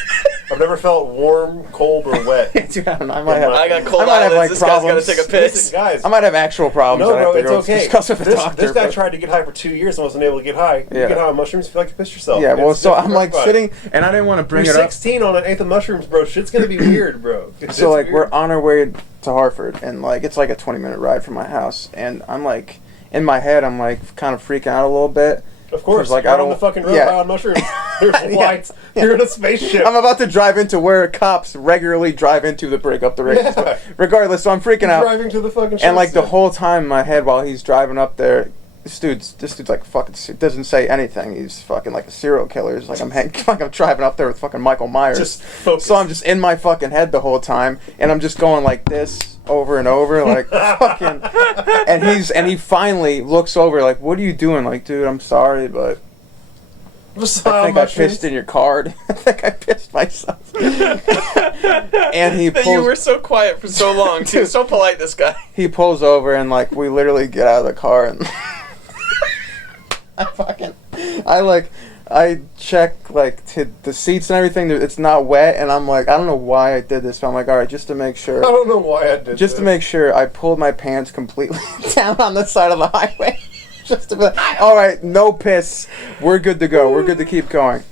I've never felt warm, cold, or wet. Dude, I don't know, I might have. I got cold I might have, eyelids. like, This guy's got to problems. take a piss. Listen, guys. I might have actual problems. No, that I bro, have to it's go okay. discuss with the doctor. This guy but- tried to get high for 2 years and wasn't able to get high. Yeah. You get high on mushrooms, you feel like you pissed yourself. Yeah, well, It's so different I'm for like everybody. sitting, and I didn't want to bring You're it up. 16 on an eighth of mushrooms, bro. Shit's gonna be weird, bro. It's So like weird. we're on our way to Hartford, and like it's like a 20-minute ride from my house, and I'm like in my head, I'm like kind of freaking out a little bit. Of course, 'cause, like, you're I on the don't- fucking road yeah. high on mushrooms. There's Yeah. lights. You're in a spaceship. I'm about to drive into where cops regularly drive into to break up the races. Yeah. Regardless, so I'm freaking out. Driving to the fucking And like the shop. whole time in my head while he's driving up there, this dude's like fucking doesn't say anything. He's fucking like a serial killer. It's like I'm driving up there with fucking Michael Myers. Just focus. So I'm just in my fucking head the whole time, and I'm just going like this over and over, like fucking. And he finally looks over, like, "What are you doing?" Like, dude, I'm sorry, but Just I high on think I mushrooms. pissed in your car. I think I pissed myself. And he That you were pulls, so quiet for so long, too. Dude. So polite, this guy. he pulls over, and like we literally get out of the car, and I check like the seats and everything. It's not wet, and I'm like, I don't know why I did this, but I'm like, all right, just to make I sure, don't know why I did just to this. make sure, I pulled my pants completely down on the side of the highway, just to be like, all right, no piss, we're good to go, we're good to keep going.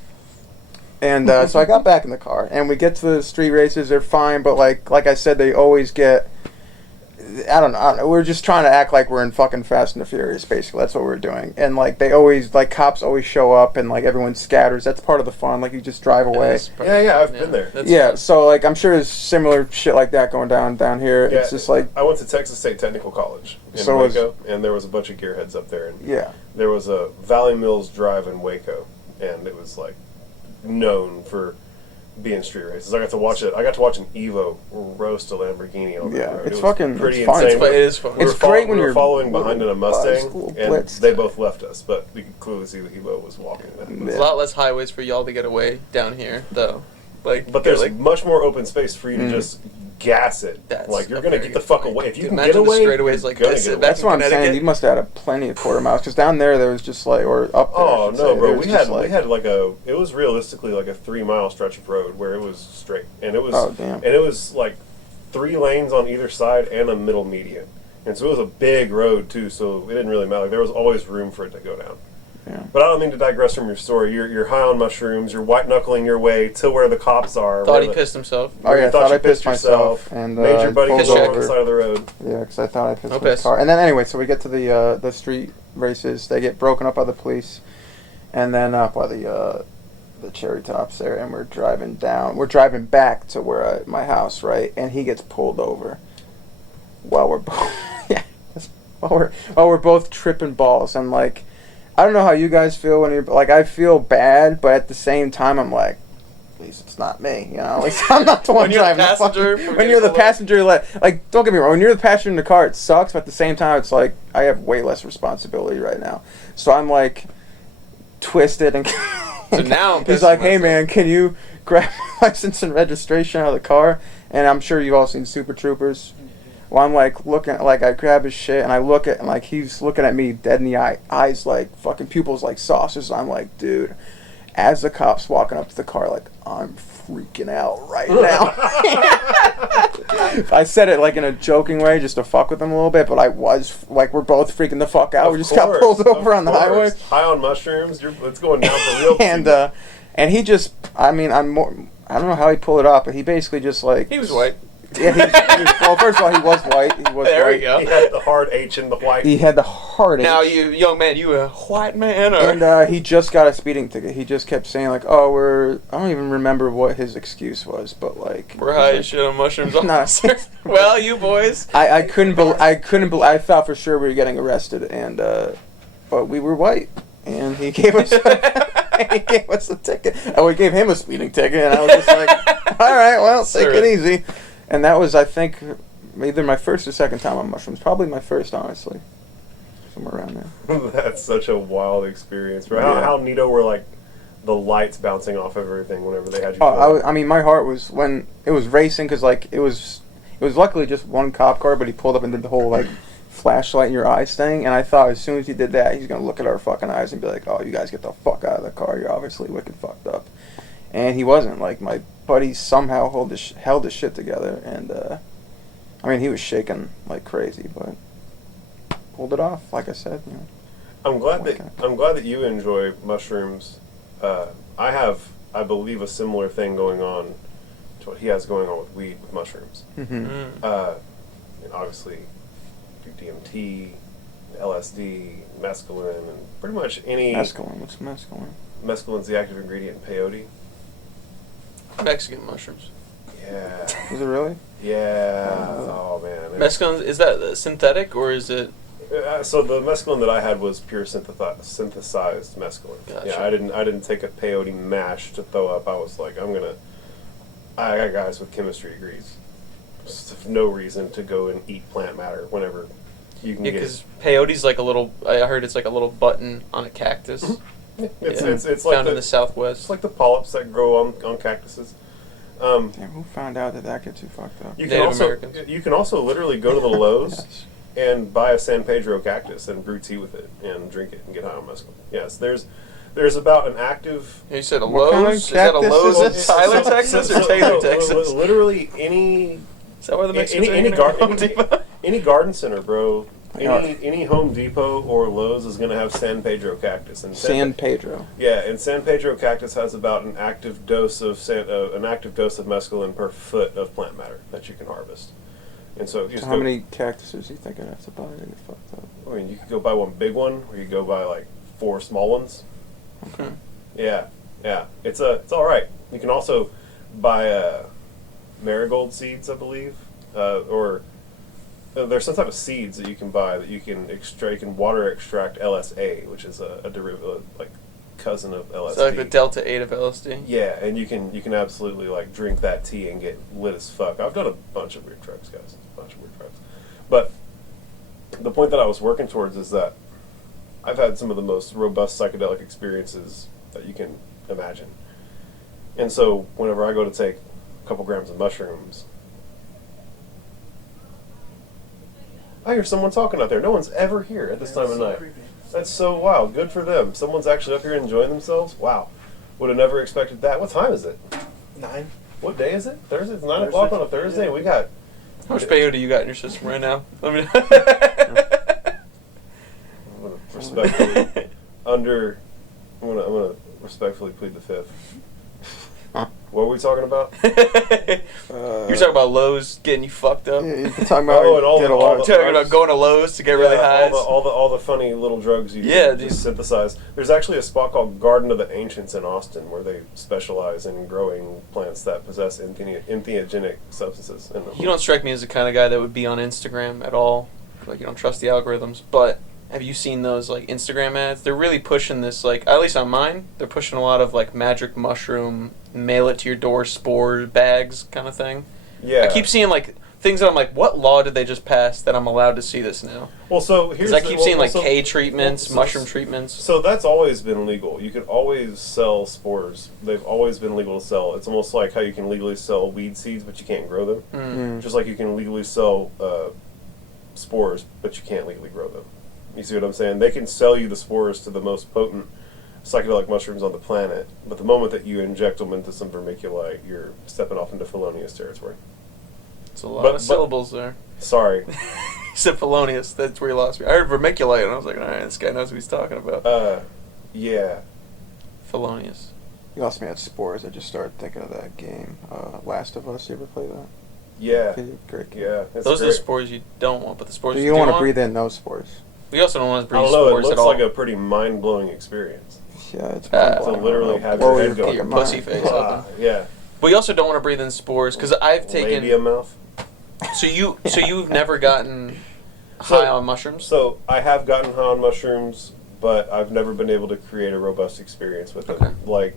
And so I got back in the car, and we get to the street races. They're fine, but like I said, they always get. I don't know. We're just trying to act like we're in fucking Fast and the Furious. Basically, that's what we're doing. And like they always, like cops always show up, and like everyone scatters. That's part of the fun. Like you just drive away. Yeah, I've been there. That's Yeah. fun. So like I'm sure there's similar shit like that going down here. Yeah, It's just like I went to Texas State Technical College in So was- Waco, and there was a bunch of gearheads up there, and yeah. there was a Valley Mills Drive in Waco, and it was like known for being street races. I got to watch it. I got to watch an Evo roast a Lamborghini on Yeah, that road. it's It was fucking- pretty it's fun. insane. But it is fun. We It's were great when we were you're following behind in a Mustang, little and blitzed. they both left us, but we could clearly see that Evo was walking. Yeah. There's a lot less highways for y'all to get away down here, though. Like, But there's like, much more open space for you to Mm. just gas it. That's Like you're a gonna very get the good fuck point. away. If you can Imagine get away, the straightaways like you're gonna this. get away. That's what I'm saying. Connecticut. You must have had plenty of quarter miles because down there was just like, or up there. I Oh should no, say, bro! there was We just, had like it was realistically like a 3 mile stretch of road where it was straight, and it was Oh, damn. and it was like 3 lanes on either side and a middle median, and so it was a big road too. So it didn't really matter. There was always room for it to go down. Yeah. But I don't mean to digress from your story. You're high on mushrooms. You're white knuckling your way to where the cops are. Thought where he the- pissed himself. Oh yeah, I you thought you I pissed myself and made your buddy pulled pull over on over. the side of the road. Yeah, because I thought I pissed No my piss. car. And then anyway, so we get to the street races. They get broken up by the police, and then up by the cherry tops there, and we're driving down. We're driving back to where my house, right? And he gets pulled over while we're both yeah, while we're both tripping balls. And like, I don't know how you guys feel when you're like, I feel bad, but at the same time, I'm like, at least it's not me, you know. At least I'm not the one When you're the driving. passenger, fucking, from when you're the getting pulled over. passenger, like, don't get me wrong. When you're the passenger in the car, it sucks. But at the same time, it's like I have way less responsibility right now. So I'm like twisted and. So now I'm he's pissing like, "Hey myself." man, can you grab my license and registration out of the car?" And I'm sure you've all seen Super Troopers. Well, I'm like looking, like I grab his shit and I look at, and like he's looking at me dead in the eyes like fucking pupils like saucers. I'm like, dude, as the cop's walking up to the car, like I'm freaking out right now. I said it like in a joking way just to fuck with him a little bit, but I was like, we're both freaking the fuck out. Of We just got course, pulled over of on the highway. course. High on mushrooms. It's going down for real. And he just, I mean, I don't know how he pulled it off, but he basically just like He was white. Yeah, well, first of all, he was white. He was There white. we go. He had the hard H in the white. He had the hard Now, H. you young man, you a white man, or And he just got a speeding ticket. He just kept saying like, "Oh, I don't even remember what his excuse was, but like we're high as shit on mushrooms, Nah. officer." Well, you boys. I couldn't I thought for sure we were getting arrested, and but we were white, and he gave us he gave us a ticket. And we gave him a speeding ticket, and I was just like, "All right, well, take it easy." And that was, I think, either my first or second time on mushrooms. Probably my first, honestly, somewhere around there. That's such a wild experience, bro. Yeah. How neato were like the lights bouncing off of everything whenever they had you. Oh, I mean, my heart was when it was racing because like it was luckily just one cop car, but he pulled up and did the whole like flashlight in your eyes thing, and I thought as soon as he did that, he's gonna look at our fucking eyes and be like, "Oh, you guys get the fuck out of the car. You're obviously wicked fucked up." And he wasn't. Like my buddy somehow held his shit together, and I mean, he was shaking like crazy, but pulled it off. Like I said, you know. I'm glad that you enjoy mushrooms. I have, I believe, a similar thing going on to what he has going on with weed with mushrooms. Mm-hmm. And obviously, do DMT, LSD, mescaline, and pretty much any. Mescaline. What's mescaline? Mescaline's the active ingredient in peyote. Mexican mushrooms. Yeah. Is it really? Yeah. Oh man. Mescaline, is that synthetic or is it? So the mescaline that I had was pure synthesized mescaline. Gotcha. Yeah, I didn't take a peyote mash to throw up. I was like, I got guys with chemistry degrees. Just no reason to go and eat plant matter whenever you can Yeah, get. because peyote's like a little. I heard it's like a little button on a cactus. It's found like in the Southwest. it's like the polyps that grow on cactuses. Damn, who found out that gets you fucked up? You Native can Americans. you can also literally go to the Lowe's Yes. and buy a San Pedro cactus and brew tea with it and drink it and get high on mescaline. Yes, there's about an active. You said a What kind of Lowe's? Is that a cactus Lowe's is in it? Tyler, Texas, or Taylor, Texas? Literally any Is that where the Mexicans are any hanging out? garden any garden center, bro. Yeah. Any Home Depot or Lowe's is going to have San Pedro cactus. And San Pedro. Yeah, and San Pedro cactus has about an active dose of mescaline per foot of plant matter that you can harvest. And so, So how many cactuses do you think I'd have to buy to get fucked up? I mean, you could go buy one big one, or you could go buy like 4 small ones. Okay. Yeah, it's all right. You can also buy marigold seeds, I believe, or there's some type of seeds that you can buy that you can extract. You can water extract LSA, which is a derivative, like cousin of LSD. So like the Delta 8 of LSD? Yeah, and you can absolutely like drink that tea and get lit as fuck. I've done a bunch of weird drugs, guys. But the point that I was working towards is that I've had some of the most robust psychedelic experiences that you can imagine. And so whenever I go to take a couple grams of mushrooms, I hear someone talking out there. No one's ever here at this time of night. Creepy. That's so wild. Good for them. Someone's actually up here enjoying themselves. Wow. Would have never expected that. What time is it? 9. What day is it? Thursday? It's 9 Thursday. o'clock on a Thursday. Yeah. We got... How much peyote you got in your system right now? Let me I'm gonna respectfully I'm gonna respectfully plead the fifth. What were we talking about? You're talking about Lowe's getting you fucked up? Yeah, you're talking about Oh, and all get the- a all lot the- of Talking about going to Lowe's to get really high? all the funny little drugs you Yeah, can dude. just synthesize. There's actually a spot called Garden of the Ancients in Austin where they specialize in growing plants that possess entheogenic substances in them. You don't strike me as the kind of guy that would be on Instagram at all. Like, you don't trust the algorithms. But have you seen those, like, Instagram ads? They're really pushing this, like, at least on mine, they're pushing a lot of, like, magic mushroom, mail it to your door, spore bags kind of thing. Yeah. I keep seeing, like, things that I'm like, what law did they just pass that I'm allowed to see this now? Well, so here's Because I keep seeing, like, so- K treatments, so- mushroom treatments. So that's always been legal. You could always sell spores. They've always been legal to sell. It's almost like how you can legally sell weed seeds, but you can't grow them. Mm. Just like you can legally sell spores, but you can't legally grow them. You see what I'm saying? They can sell you the spores to the most potent psychedelic mushrooms on the planet, but the moment that you inject them into some vermiculite, you're stepping off into felonious territory. It's a lot But- of syllables there. Sorry. You said felonious. That's where you lost me. I heard vermiculite, and I was like, all right, this guy knows what he's talking about. Yeah. Felonious. You lost me at spores. I just started thinking of that game, Last of Us. You ever play that? Yeah. Be great. Yeah. It's Those are the great. spores you don't want, but the spores You you don't do want to want. breathe in those spores. We also don't want to I breathe don't know. It spores looks at all. like a pretty mind-blowing experience. Yeah, it's To mind-blowing. literally It'll have blow your head go- fucking Your mind. pussy face Ah, open. yeah. We also don't want to breathe in spores because I've taken. Labia mouth. So you've never gotten So- high on mushrooms? So I have gotten high on mushrooms, but I've never been able to create a robust experience with them. Okay. Like,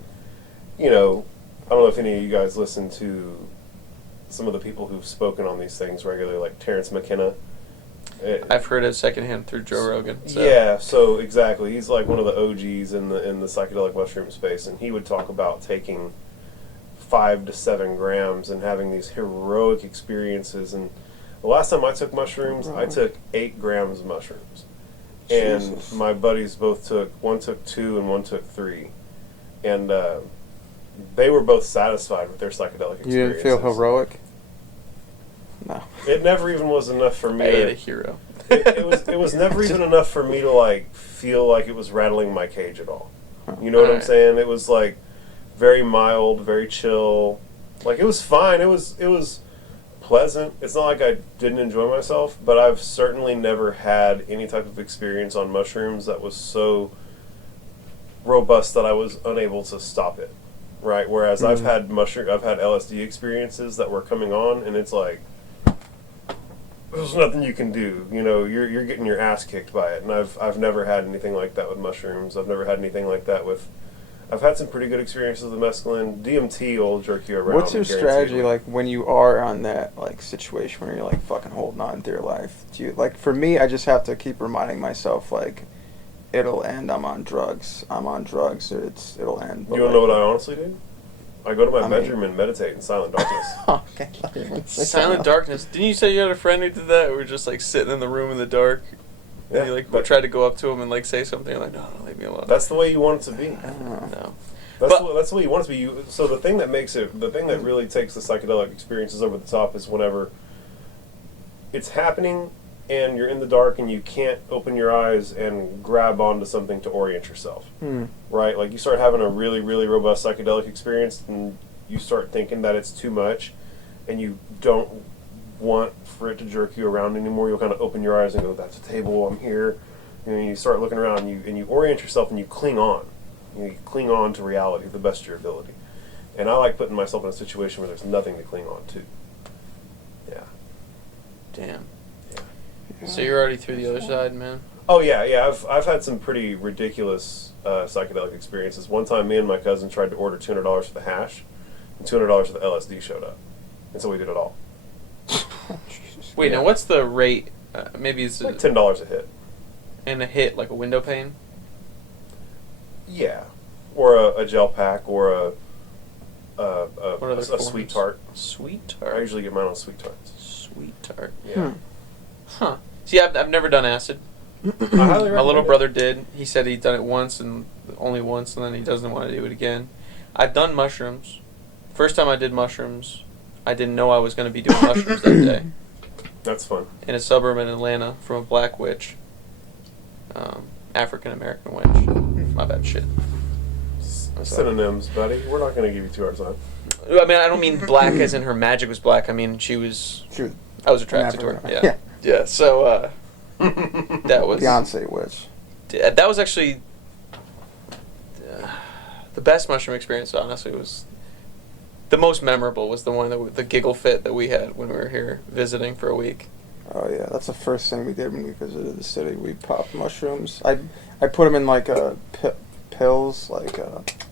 you know, I don't know if any of you guys listen to some of the people who've spoken on these things regularly, like Terrence McKenna. I've heard it secondhand through Joe Rogan. So. Yeah, so exactly. He's like one of the OGs in the psychedelic mushroom space, and he would talk about taking 5 to 7 grams and having these heroic experiences. And the last time I took mushrooms, I took 8 grams of mushrooms. And Jesus. my buddies both one took 2 and one took 3. And they were both satisfied with their psychedelic experiences. You didn't feel heroic? No. It never even was enough for me I ate a to... hero. It was never even enough for me to, like, feel like it was rattling my cage at all. You know what I'm Alright. saying? It was, like, very mild, very chill. Like, it was fine. It was pleasant. It's not like I didn't enjoy myself, but I've certainly never had any type of experience on mushrooms that was so robust that I was unable to stop it. Right? Whereas I've had LSD experiences that were coming on, and it's like, there's nothing you can do. You know, you're getting your ass kicked by it. And I've never had anything like that with mushrooms. I've never had anything like that with... I've had some pretty good experiences with mescaline. DMT will jerk you around. What's your guaranteed. strategy like when you are on that like situation where you're like fucking holding on to your life? Do you like for me? I just have to keep reminding myself like it'll end. I'm on drugs. It'll end. You don't know what I honestly do? I go to my I mean- bedroom and meditate in silent darkness. Okay. Silent darkness. Didn't you say you had a friend who did that? We were just like sitting in the room in the dark. Yeah, And you like but tried to go up to him and like say something. You're like, no, leave me alone. that's the way you want it to be. No. That's the way you want it to be. So the thing that really takes the psychedelic experiences over the top is whenever it's happening and you're in the dark and you can't open your eyes and grab onto something to orient yourself. Right? Like you start having a really, really robust psychedelic experience and you start thinking that it's too much and you don't want for it to jerk you around anymore. You'll kind of open your eyes and go, that's a table, I'm here. And you start looking around and you orient yourself and you cling on. You cling on to reality the best of your ability. And I like putting myself in a situation where there's nothing to cling on to. Yeah. Damn. Yeah. So you're already through the other side, man. Oh yeah. I've had some pretty ridiculous psychedelic experiences. One time, me and my cousin tried to order $200 for the hash, and $200 for the LSD showed up, and so we did it all. Wait, Yeah. now what's the rate? Maybe it's Like $10 a hit. in a hit, like a window pane. Yeah, or a gel pack, or a What other forms? sweet tart. Sweet I tart. usually get mine on sweet tarts. Sweet tart. Yeah. Huh. See, I've never done acid. I highly My little recommend it. brother did. He said he'd done it once and only once, and then he doesn't want to do it again. I've done mushrooms. First time I did mushrooms, I didn't know I was going to be doing mushrooms that day. That's fun. In a suburb in Atlanta from a black witch. African American witch. My bad shit. Synonyms, buddy. We're not going to give you too hard time. I mean, I don't mean black as in her magic was black. I mean, I was attracted to her. Yeah. Yeah, so, that was... Beyonce witch. That was actually... the best mushroom experience, honestly, was... The most memorable was the one, the giggle fit that we had when we were here visiting for a week. Oh yeah, that's the first thing we did when we visited the city. We popped mushrooms. I put them in like pills, like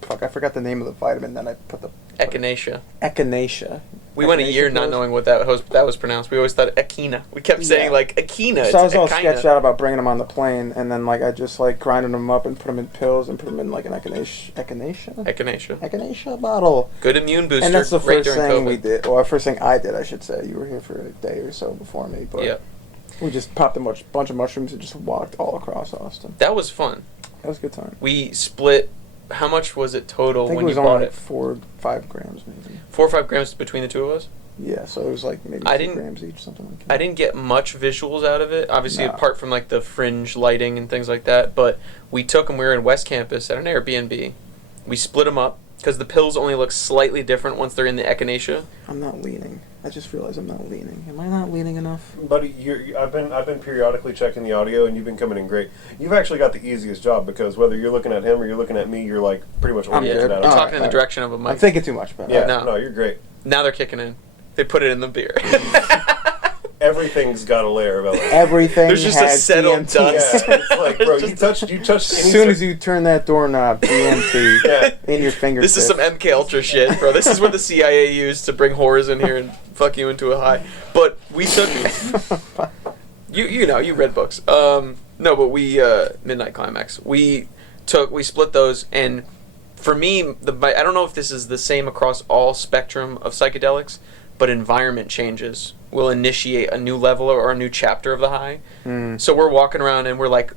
fuck, I forgot the name of the vitamin. Then I put the Echinacea. echinacea. We went a year not pills. knowing what that was pronounced. We always thought echina. We kept saying Yeah. like echina. So I was It's all echina. sketched out about bringing them on the plane, and then like I just like grinded them up and put them in pills and put them in like an echinacea bottle. Good immune booster. And that's the right first during thing COVID. we did. Well, the first thing I did, I should say. You were here for a day or so before me, but Yep. we just popped a bunch of mushrooms and just walked all across Austin. That was fun. That was a good time. We split. How much was it total I think when it was you only bought like it? 4 or 5 grams maybe. 4 or 5 grams between the two of us. Yeah, so it was like maybe I 2 didn't- grams each, something like that. I didn't get much visuals out of it, obviously, No. apart from like the fringe lighting and things like that. But we took them. We were in West Campus at an Airbnb. We split them up. because the pills only look slightly different once they're in the echinacea. I'm not leaning. I just realized I'm not leaning. Am I not leaning enough? Buddy, I've been periodically checking the audio, and you've been coming in great. You've actually got the easiest job because whether you're looking at him or you're looking at me, you're like pretty much I'm oriented good. out You're of talking in the alright. direction of a mic. I'm thinking too much about it. Yeah, No. no, you're great. Now they're kicking in. They put it in the beer. Everything's got a layer of LSD. Everything There's just a has settled DMT. dust. Yeah, it's like, bro, It's you just touched As soon as you turn that doorknob, DMT Yeah. in your fingertips. This is some MK Ultra shit, bro. This is what the CIA used to bring horrors in here and fuck you into a high. But we took you know, you read books. No, but we Midnight Climax. We split those, and for me, I don't know if this is the same across all spectrum of psychedelics, but environment changes will initiate a new level or a new chapter of the high. So we're walking around and we're like,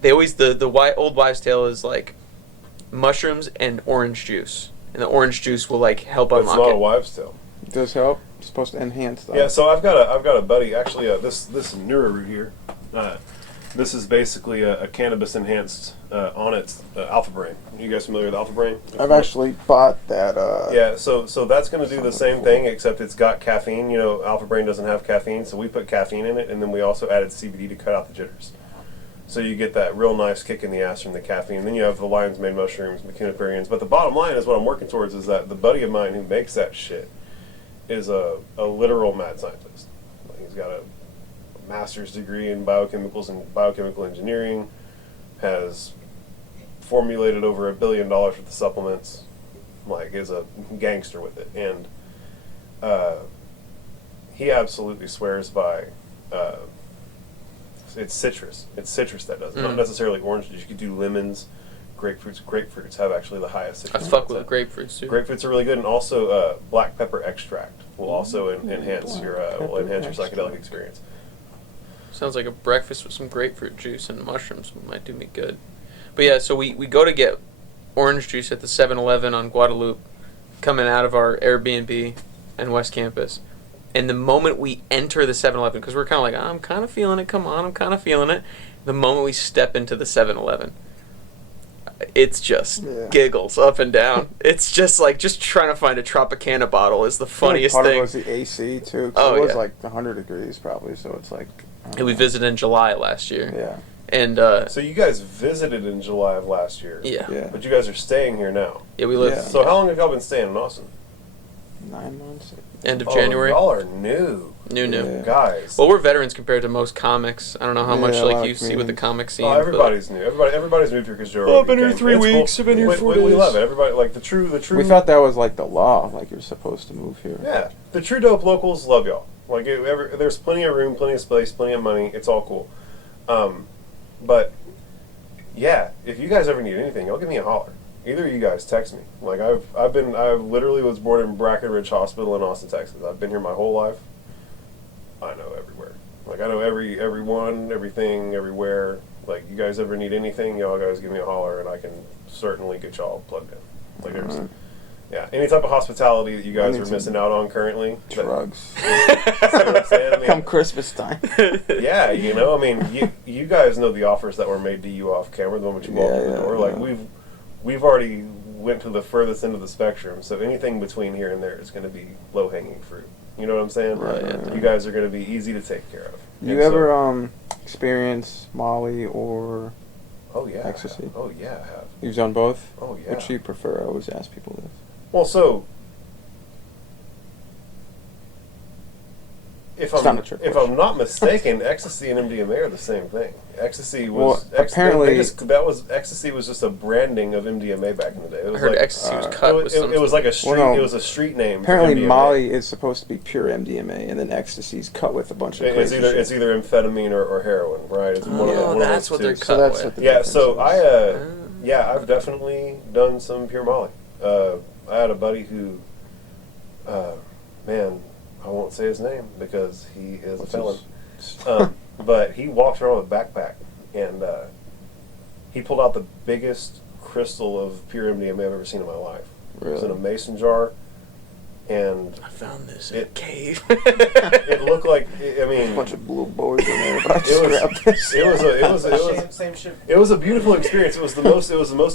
they always the old wives' tale is like mushrooms and orange juice, and the orange juice will like help But it's unlock not a it. wives' tale. It does help. It's supposed to enhance stuff. Yeah, so I've got a buddy actually. This newer root here. This is basically a cannabis enhanced onnit alpha brain. You guys familiar with alpha brain? I've actually bought that. Yeah, so that's going to do the same thing, except it's got caffeine. You know, alpha brain doesn't have caffeine, so we put caffeine in it, and then we also added CBD to cut out the jitters. So you get that real nice kick in the ass from the caffeine. Then you have the lion's mane mushrooms, the cuniferians. But the bottom line is what I'm working towards is that the buddy of mine who makes that shit is a literal mad scientist. Like, he's got a master's degree in biochemicals and biochemical engineering, has formulated over $1 billion worth of supplements, like is a gangster with it, and he absolutely swears by it's citrus. It's citrus that does it, not necessarily orange juice. You could do lemons, grapefruits. Grapefruits have actually the highest I citrus. fuck with grapefruits too. Grapefruits are really good, and also black pepper extract will also enhance your psychedelic experience. Sounds like a breakfast with some grapefruit juice and mushrooms might do me good. But yeah, so we go to get orange juice at the 7-Eleven on Guadalupe, coming out of our Airbnb and West Campus. And the moment we enter the 7-Eleven, because we're kind of like, I'm kind of feeling it, come on, I'm kind of feeling it. The moment we step into the 7-Eleven, it's just giggles up and down. It's just like, just trying to find a Tropicana bottle is the funniest part thing. of it was the AC too. 'Cause Oh, it was yeah. like 100 degrees probably, so it's like. And we visited in July last year. Yeah. And So you guys visited in July of last year. yeah. Yeah. But you guys are staying here now. Yeah, we live Yeah. So how long have y'all been staying in Austin? 9 months. end of Oh, January. Y'all are new. New. Yeah. Guys. Well, we're veterans compared to most comics. I don't know how much Yeah, a lot like of you see with the comedians. comic scene. Oh, everybody's new. Everybody's moved here because Joe. Oh, I've been here Rogan 3 came. It's weeks. cool. I've been here we, 4 we days. love it. Everybody like the true. We thought that was like the law, like you're supposed to move here. Yeah, the true dope locals love y'all. Like there's plenty of room, plenty of space, plenty of money. It's all cool. But yeah, if you guys ever need anything, y'all give me a holler. Either of you guys text me. Like I literally was born in Brackenridge Hospital in Austin, Texas. I've been here my whole life. I know everywhere. Like I know everyone, everything, everywhere. Like you guys ever need anything, y'all guys give me a holler, and I can certainly get y'all plugged in. Like there's, yeah, any type of hospitality that you guys need are some missing out on currently. Drugs. See what I'm saying? I mean, Come Christmas time. yeah, you know, I mean, you guys know the offers that were made to you off camera the moment you walked in the door. Like we've already went to the furthest end of the spectrum, so anything between here and there is going to be low hanging fruit. You know what I'm saying? Right, yeah. You guys are going to be easy to take care of. You And ever experience Molly or Oh yeah. ecstasy? I have. Oh yeah, I have. you've done both? Oh yeah. Which do you prefer? I always ask people this. Well, so if It's not a trick question. I'm not mistaken, ecstasy and MDMA are the same thing. Ecstasy was Well, apparently- ecstasy was just a branding of MDMA back in the day. It I was heard like, ecstasy was cut with some. it was like a street. Well, no. It was a street name. for Apparently, MDMA. Molly is supposed to be pure MDMA, and then ecstasy's cut with a bunch of It's crazy either shit. it's either amphetamine or heroin, right? It's one of Oh, one that's of what those they're two. cut So that's with. what the Yeah, difference so is. I've definitely done some pure Molly. I had a buddy who, man, I won't say his name because he is What's a felon. his- But he walked around with a backpack, and he pulled out the biggest crystal of pure MDMA I've ever seen in my life. It was in a Really? mason jar, and I found this in a cave. it looked like I A mean bunch of blue boys in there, but I just it grabbed this. Same shit. was a beautiful experience. It was the most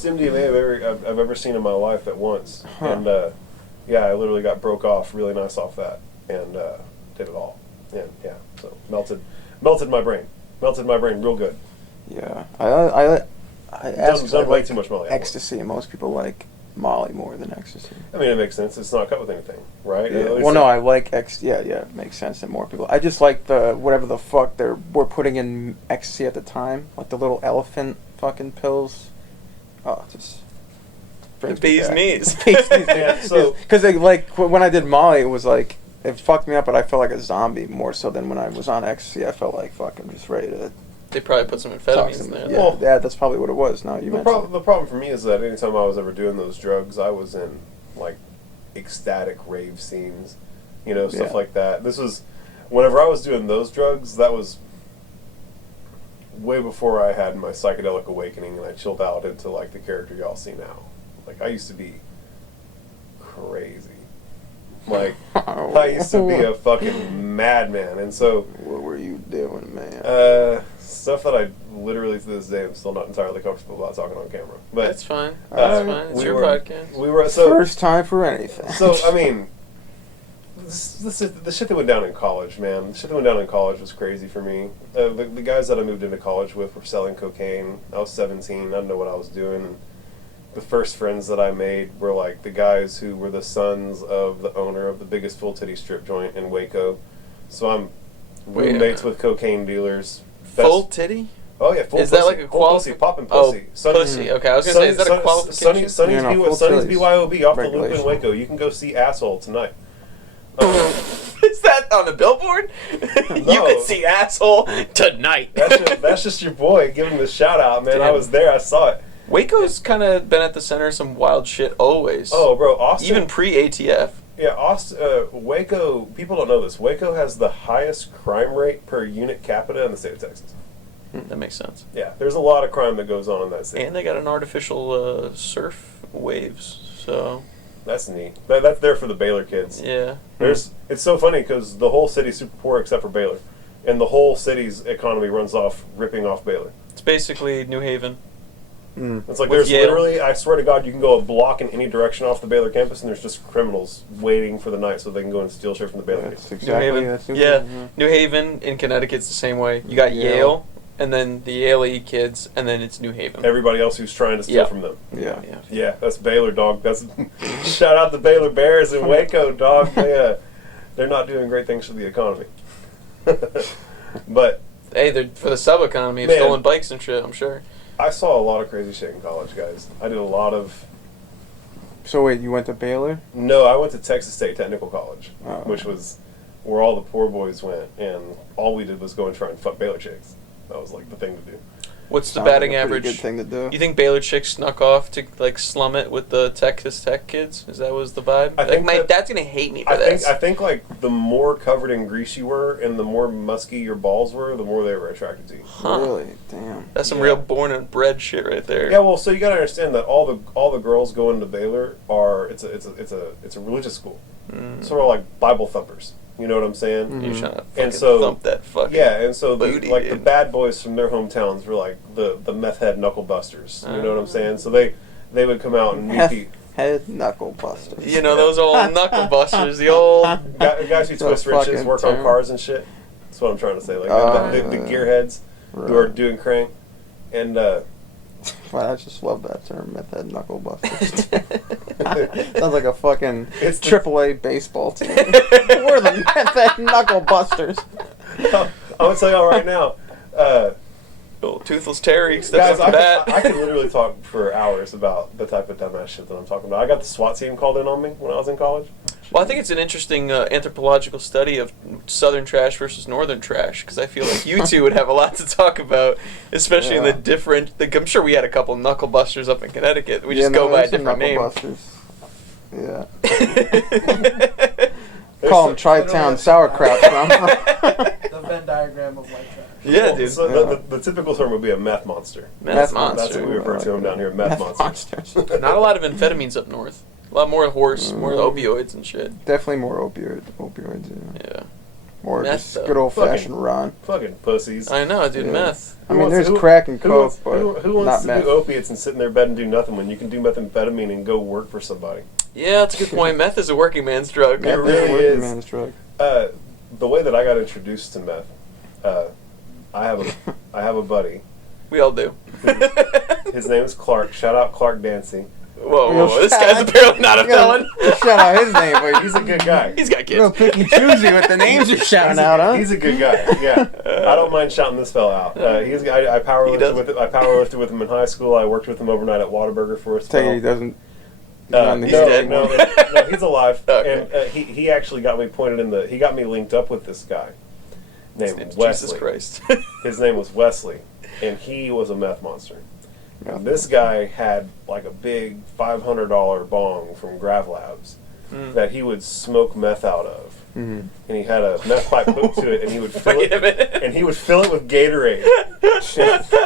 MDMA I've ever seen in my life at once, and yeah, I literally got broke off really nice off that, and did it all, and yeah, so melted my brain real good. Yeah, I asked Done way like too much Molly. ecstasy, and most people like Molly more than ecstasy. I mean, it makes sense. It's not cut with anything, right? Yeah. At least Well, no, I like yeah, it makes sense that more people. I just like the whatever the fuck were putting in ecstasy at the time, like the little elephant fucking pills. Oh, just brings me Bees back. knees. Yeah, so- Because they like when I did Molly, it was like it fucked me up, but I felt like a zombie more so than when I was on ecstasy. I felt like fucking just ready to. They probably put some amphetamines in there. Yeah, Well, yeah, that's probably what it was. Now you mentioned. The problem for me is that anytime I was ever doing those drugs, I was in like ecstatic rave scenes, stuff Yeah. like that. This was whenever I was doing those drugs. That was way before I had my psychedelic awakening and I chilled out into like the character y'all see now. Like I used to be crazy. Like I used to be a fucking madman, and so What were you doing, man? stuff that I literally to this day am still not entirely comfortable about talking on camera. But That's fine. That's fine. It's we your were- podcast. We were so First time for anything. So I mean, the shit that went down in college, man. The shit that went down in college was crazy for me. The guys that I moved into college with were selling cocaine. I was 17. I didn't know what I was doing. And the first friends that I made were like the guys who were the sons of the owner of the biggest full titty strip joint in Waco. So I'm Wait a roommates minute. with cocaine dealers. Full titty? Oh yeah, full Is pussy. that like a full pussy, popping pussy. Oh, pussy. Okay, I was gonna say, is that a qualification? Sonny's, Yeah, no, full Sonny's titties. BYOB off the loop in Regulation. Waco. You can go see Asshole tonight. Is that on the billboard? You No. can see asshole tonight. That's just your boy giving the shout out, man. I Damn. was there. I saw it. Waco's kind of been at the center of some wild shit always. Oh, bro, Austin. Even pre-ATF. Yeah, Austin. Waco. People don't know this. Waco has the highest crime rate per unit capita in the state of Texas. That makes sense. Yeah, there's a lot of crime that goes on in that city. And they got an artificial surf waves, so That's neat. That's there for the Baylor kids. yeah. It's so funny because the whole city's super poor except for Baylor, and the whole city's economy runs off ripping off Baylor. It's basically New Haven. It's like With there's Yale. literally, I swear to God, you can go a block in any direction off the Baylor campus, and there's just criminals waiting for the night so they can go and steal shit from the Baylor That's campus. New Haven. That's Yeah. New Haven in Connecticut's the same way. You got Yale. Yale, and then the Yale kids, and then it's New Haven. Everybody else who's trying to steal Yeah. from them. Yeah. Yeah. Yeah, that's Baylor, dog. That's shout out the Baylor Bears in Waco, dog. They're not doing great things for the economy. But Hey, they're for the sub economy of Man. stolen bikes and shit, I'm sure. I saw a lot of crazy shit in college, guys. I did a lot of. So wait, you went to Baylor? No, I went to Texas State Technical College, Oh. which was where all the poor boys went, and all we did was go and try and fuck Baylor chicks. That was like the thing to do. What's the Sounds like batting a pretty average? Good thing to do. You think Baylor chicks snuck off to like slum it with the Texas Tech kids? Is that was the vibe? I Like think my that- dad's gonna hate me for I this. think like the more covered in grease you were, and the more musky your balls were, the more they were attracted to you. Huh. Really? Damn. That's some Yeah. real born and bred shit right there. Yeah, well, so you gotta understand that all the girls going to Baylor are it's a religious school, sort of like Bible thumpers. You know what I'm saying? You're trying to fucking And so thump that fucking Yeah, and so booty, the dude. bad boys from their hometowns were like the meth head knuckle busters. You know what I'm saying? So they would come out and meet the Head knuckle busters. You know those old knuckle busters, the old. guys who The twist wrenches, fucking work on term. cars and shit. That's what I'm trying to say. Like the gearheads who are doing crank, and Wow, I just love that term, meth head knuckle busters. Sounds like a fucking It's the- AAA baseball team. We're the meth head knuckle busters. I'm gonna tell y'all right now. Old Toothless Terry, Guys, steps up I the bat. could literally talk for hours about the type of dumbass shit that I'm talking about. I got the SWAT team called in on me when I was in college. Well, I think it's an interesting anthropological study of southern trash versus northern trash, because I feel like you two would have a lot to talk about, especially in the Yeah. different. I'm sure we had a couple knuckle busters up in Connecticut. We just go by a there's some different name. knuckle busters. Yeah. There's Call some- them Tri-Town sauerkraut. The Venn diagram of white trash. Yeah, dude. So Yeah. the typical term would be a meth monster. Meth That's what we refer to them down here, meth monsters. monsters. Not a lot of amphetamines up north. A lot more horse, more opioids and shit. Definitely more opioids. Yeah. More Meth, just though. good old fashioned run. Fucking pussies. I know, dude. Yeah. Meth. I mean, there's who- crack and Who coke, wants, but who wants not to meth. do opiates and sit in their bed and do nothing when you can do methamphetamine and go work for somebody? Yeah, that's a good point. Meth is a working man's drug. Meth really is a working is. man's drug. The way that I got introduced to meth, I have a buddy. We all do. His name is Clark. Shout out Clark Dancy. Whoa, this guy's apparently not a felon. Shout out his name, but He's a good guy. He's got real kids. picky choosy with the names you're shouting out, huh? He's a good guy. Yeah, I don't mind shouting this fella out. I powerlifted with him in high school. I worked with him overnight at Whataburger for a spell. Take it, he doesn't. He's No, not in the dead. no, he's alive. Okay. And he actually got me he got me linked up with this guy named Jesus Wesley. Christ. His name was Wesley, and he was a meth monster. Yeah. And this guy had like a big $500 bong from Grav Labs that he would smoke meth out of. Mhm. And he had a meth pipe hooked to it, and he would fill Wait a it. minute. And he would fill it with Gatorade.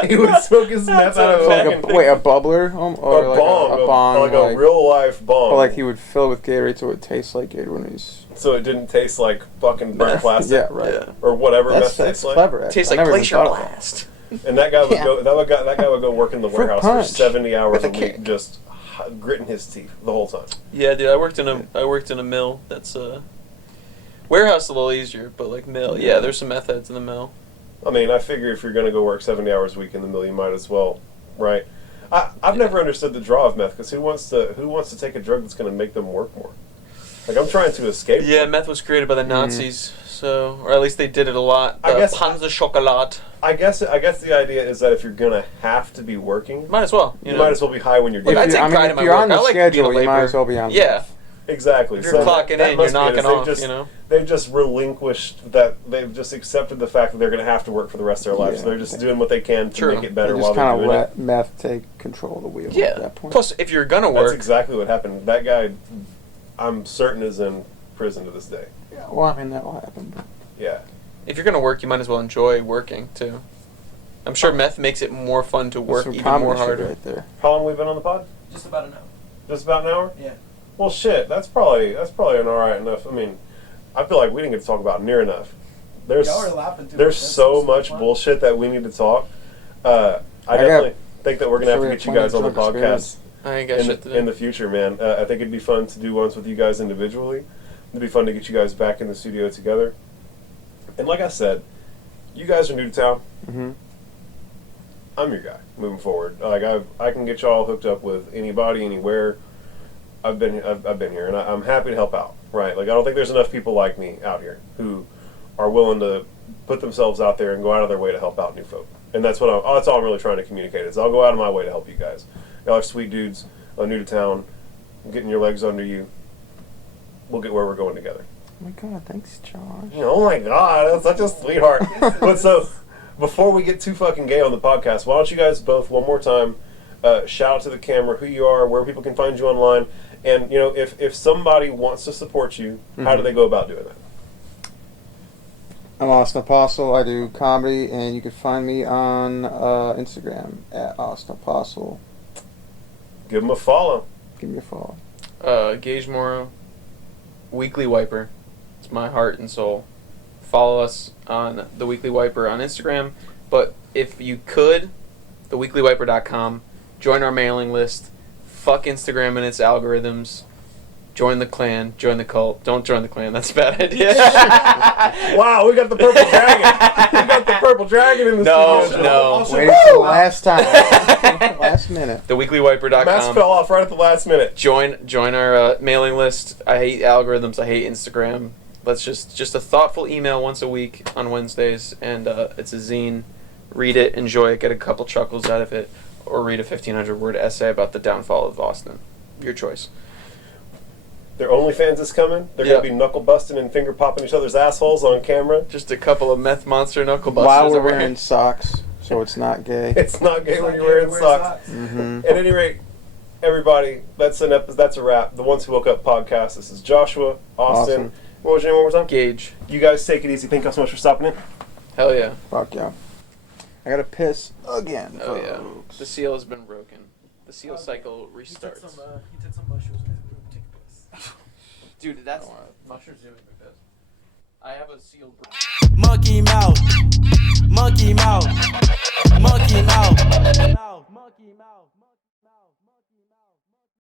He would smoke his meth out of So like fucking a bubbler, or a like bong, a bong, like a real life bong. But like he would fill it with Gatorade so it tastes like Gatorade when he's. So it didn't taste like fucking burnt plastic. Yeah, right. Yeah. Or whatever That's meth tastes like. clever. Actually. Tastes I like never even Glacier thought of that. Blast. And that guy would Yeah. go. That guy would go work in the Fruit warehouse punch. for 70 hours With a a week, kick. just gritting his teeth the whole time. Yeah, dude, I worked in a mill. That's warehouse a little easier, but like mill. Yeah, there's some meth heads in the mill. I mean, I figure if you're going to go work 70 hours a week in the mill, you might as well, right? I've never understood the draw of meth because who wants to take a drug that's going to make them work more? Like I'm trying to escape. Yeah, meth was created by the Nazis, so or at least they did it a lot. I guess- Panzer Chocolat. I guess the idea is that if you're going to have to be working, Might as well. you might as well be high when you're Look, doing I it. take I mean, pride in if my you're work. on the I like schedule, being a you might laborer. as well be on. Yeah. Exactly. If you're clocking that in, must you're be it, knocking is they've off, just- you know? They've just relinquished that. They've just accepted the fact that they're going to have to work for the rest of their lives. Yeah. So they're just doing what they can to True. make it They better while just they're kind of doing it. let meth take control of the wheel at Yeah. that point. Plus, if you're gonna That's work, exactly what happened. That guy, I'm certain, is in prison to this day. Yeah, well, I mean that will happen. But Yeah. if you're gonna work, you might as well enjoy working too. I'm sure meth makes it more fun to that's work some even comedy more shit harder. right there. How long have we been on the pod? Just about an hour. Just about an hour? Yeah. Well, shit. That's probably an alright enough. I mean, I feel like we didn't get to talk about near enough. There's Y'all are laughing too. there's That's so so much fun. bullshit that we need to talk. I got- definitely think that we're gonna have sure to we get have you guys on plenty the of drug podcast experience. I ain't got shit to do. in the future, man. I think it'd be fun to do ones with you guys individually. It'd be fun to get you guys back in the studio together. And like I said, you guys are new to town. Mm-hmm. I'm your guy moving forward. Like I can get y'all hooked up with anybody, anywhere. I've been here, and I'm happy to help out. Right? Like I don't think there's enough people like me out here who are willing to put themselves out there and go out of their way to help out new folk. And that's that's all I'm really trying to communicate is I'll go out of my way to help you guys. Y'all are sweet dudes, new to town, getting your legs under you. We'll get where we're going together. Oh my God, thanks, Josh. Oh my God, that's such a sweetheart. But so, before we get too fucking gay on the podcast, why don't you guys both one more time shout out to the camera who you are, where people can find you online, and you know if somebody wants to support you, how do they go about doing that? I'm Austin Apostle. I do comedy, and you can find me on Instagram at Austin Apostle. Give them a follow. Give me a follow. Gage Moreau, Weekly Wiper. It's my heart and soul. Follow us on The Weekly Wiper on Instagram. But if you could, theweeklywiper.com. Join our mailing list. Fuck Instagram and its algorithms. Join the clan. Join the cult. Don't join the clan. That's a bad idea. Wow, we got the purple dragon. We got the purple dragon in the No, studio. no. Wait till the last time. Last minute. Theweeklywiper.com. Mask fell off right at the last minute. Join our mailing list. I hate algorithms. I hate Instagram. Let's just a thoughtful email once a week on Wednesdays, and it's a zine. Read it, enjoy it, get a couple chuckles out of it, or read a 1,500-word essay about the downfall of Austin. Your choice. Their OnlyFans is coming. They're Yeah. gonna be knuckle busting and finger popping each other's assholes on camera. Just a couple of meth monster knuckle busters. While we're over here. wearing socks, so it's not gay. It's not gay It's when not you're wearing gay to wear socks. Mm-hmm. At any rate, everybody, that's a wrap. The Ones Who Woke Up podcast. This is Joshua, Austin. Awesome. What was your name one more time? Gage. You guys take it easy. Thank you so much for stopping in. Hell yeah. Fuck yeah. I gotta piss again. Oh yeah. folks. The seal has been broken. The seal cycle He took restarts. some mushrooms. Dude, that's Mushrooms doing the best. I have a sealed. Monkey mouth, monkey mouth, monkey mouth, monkey mouth.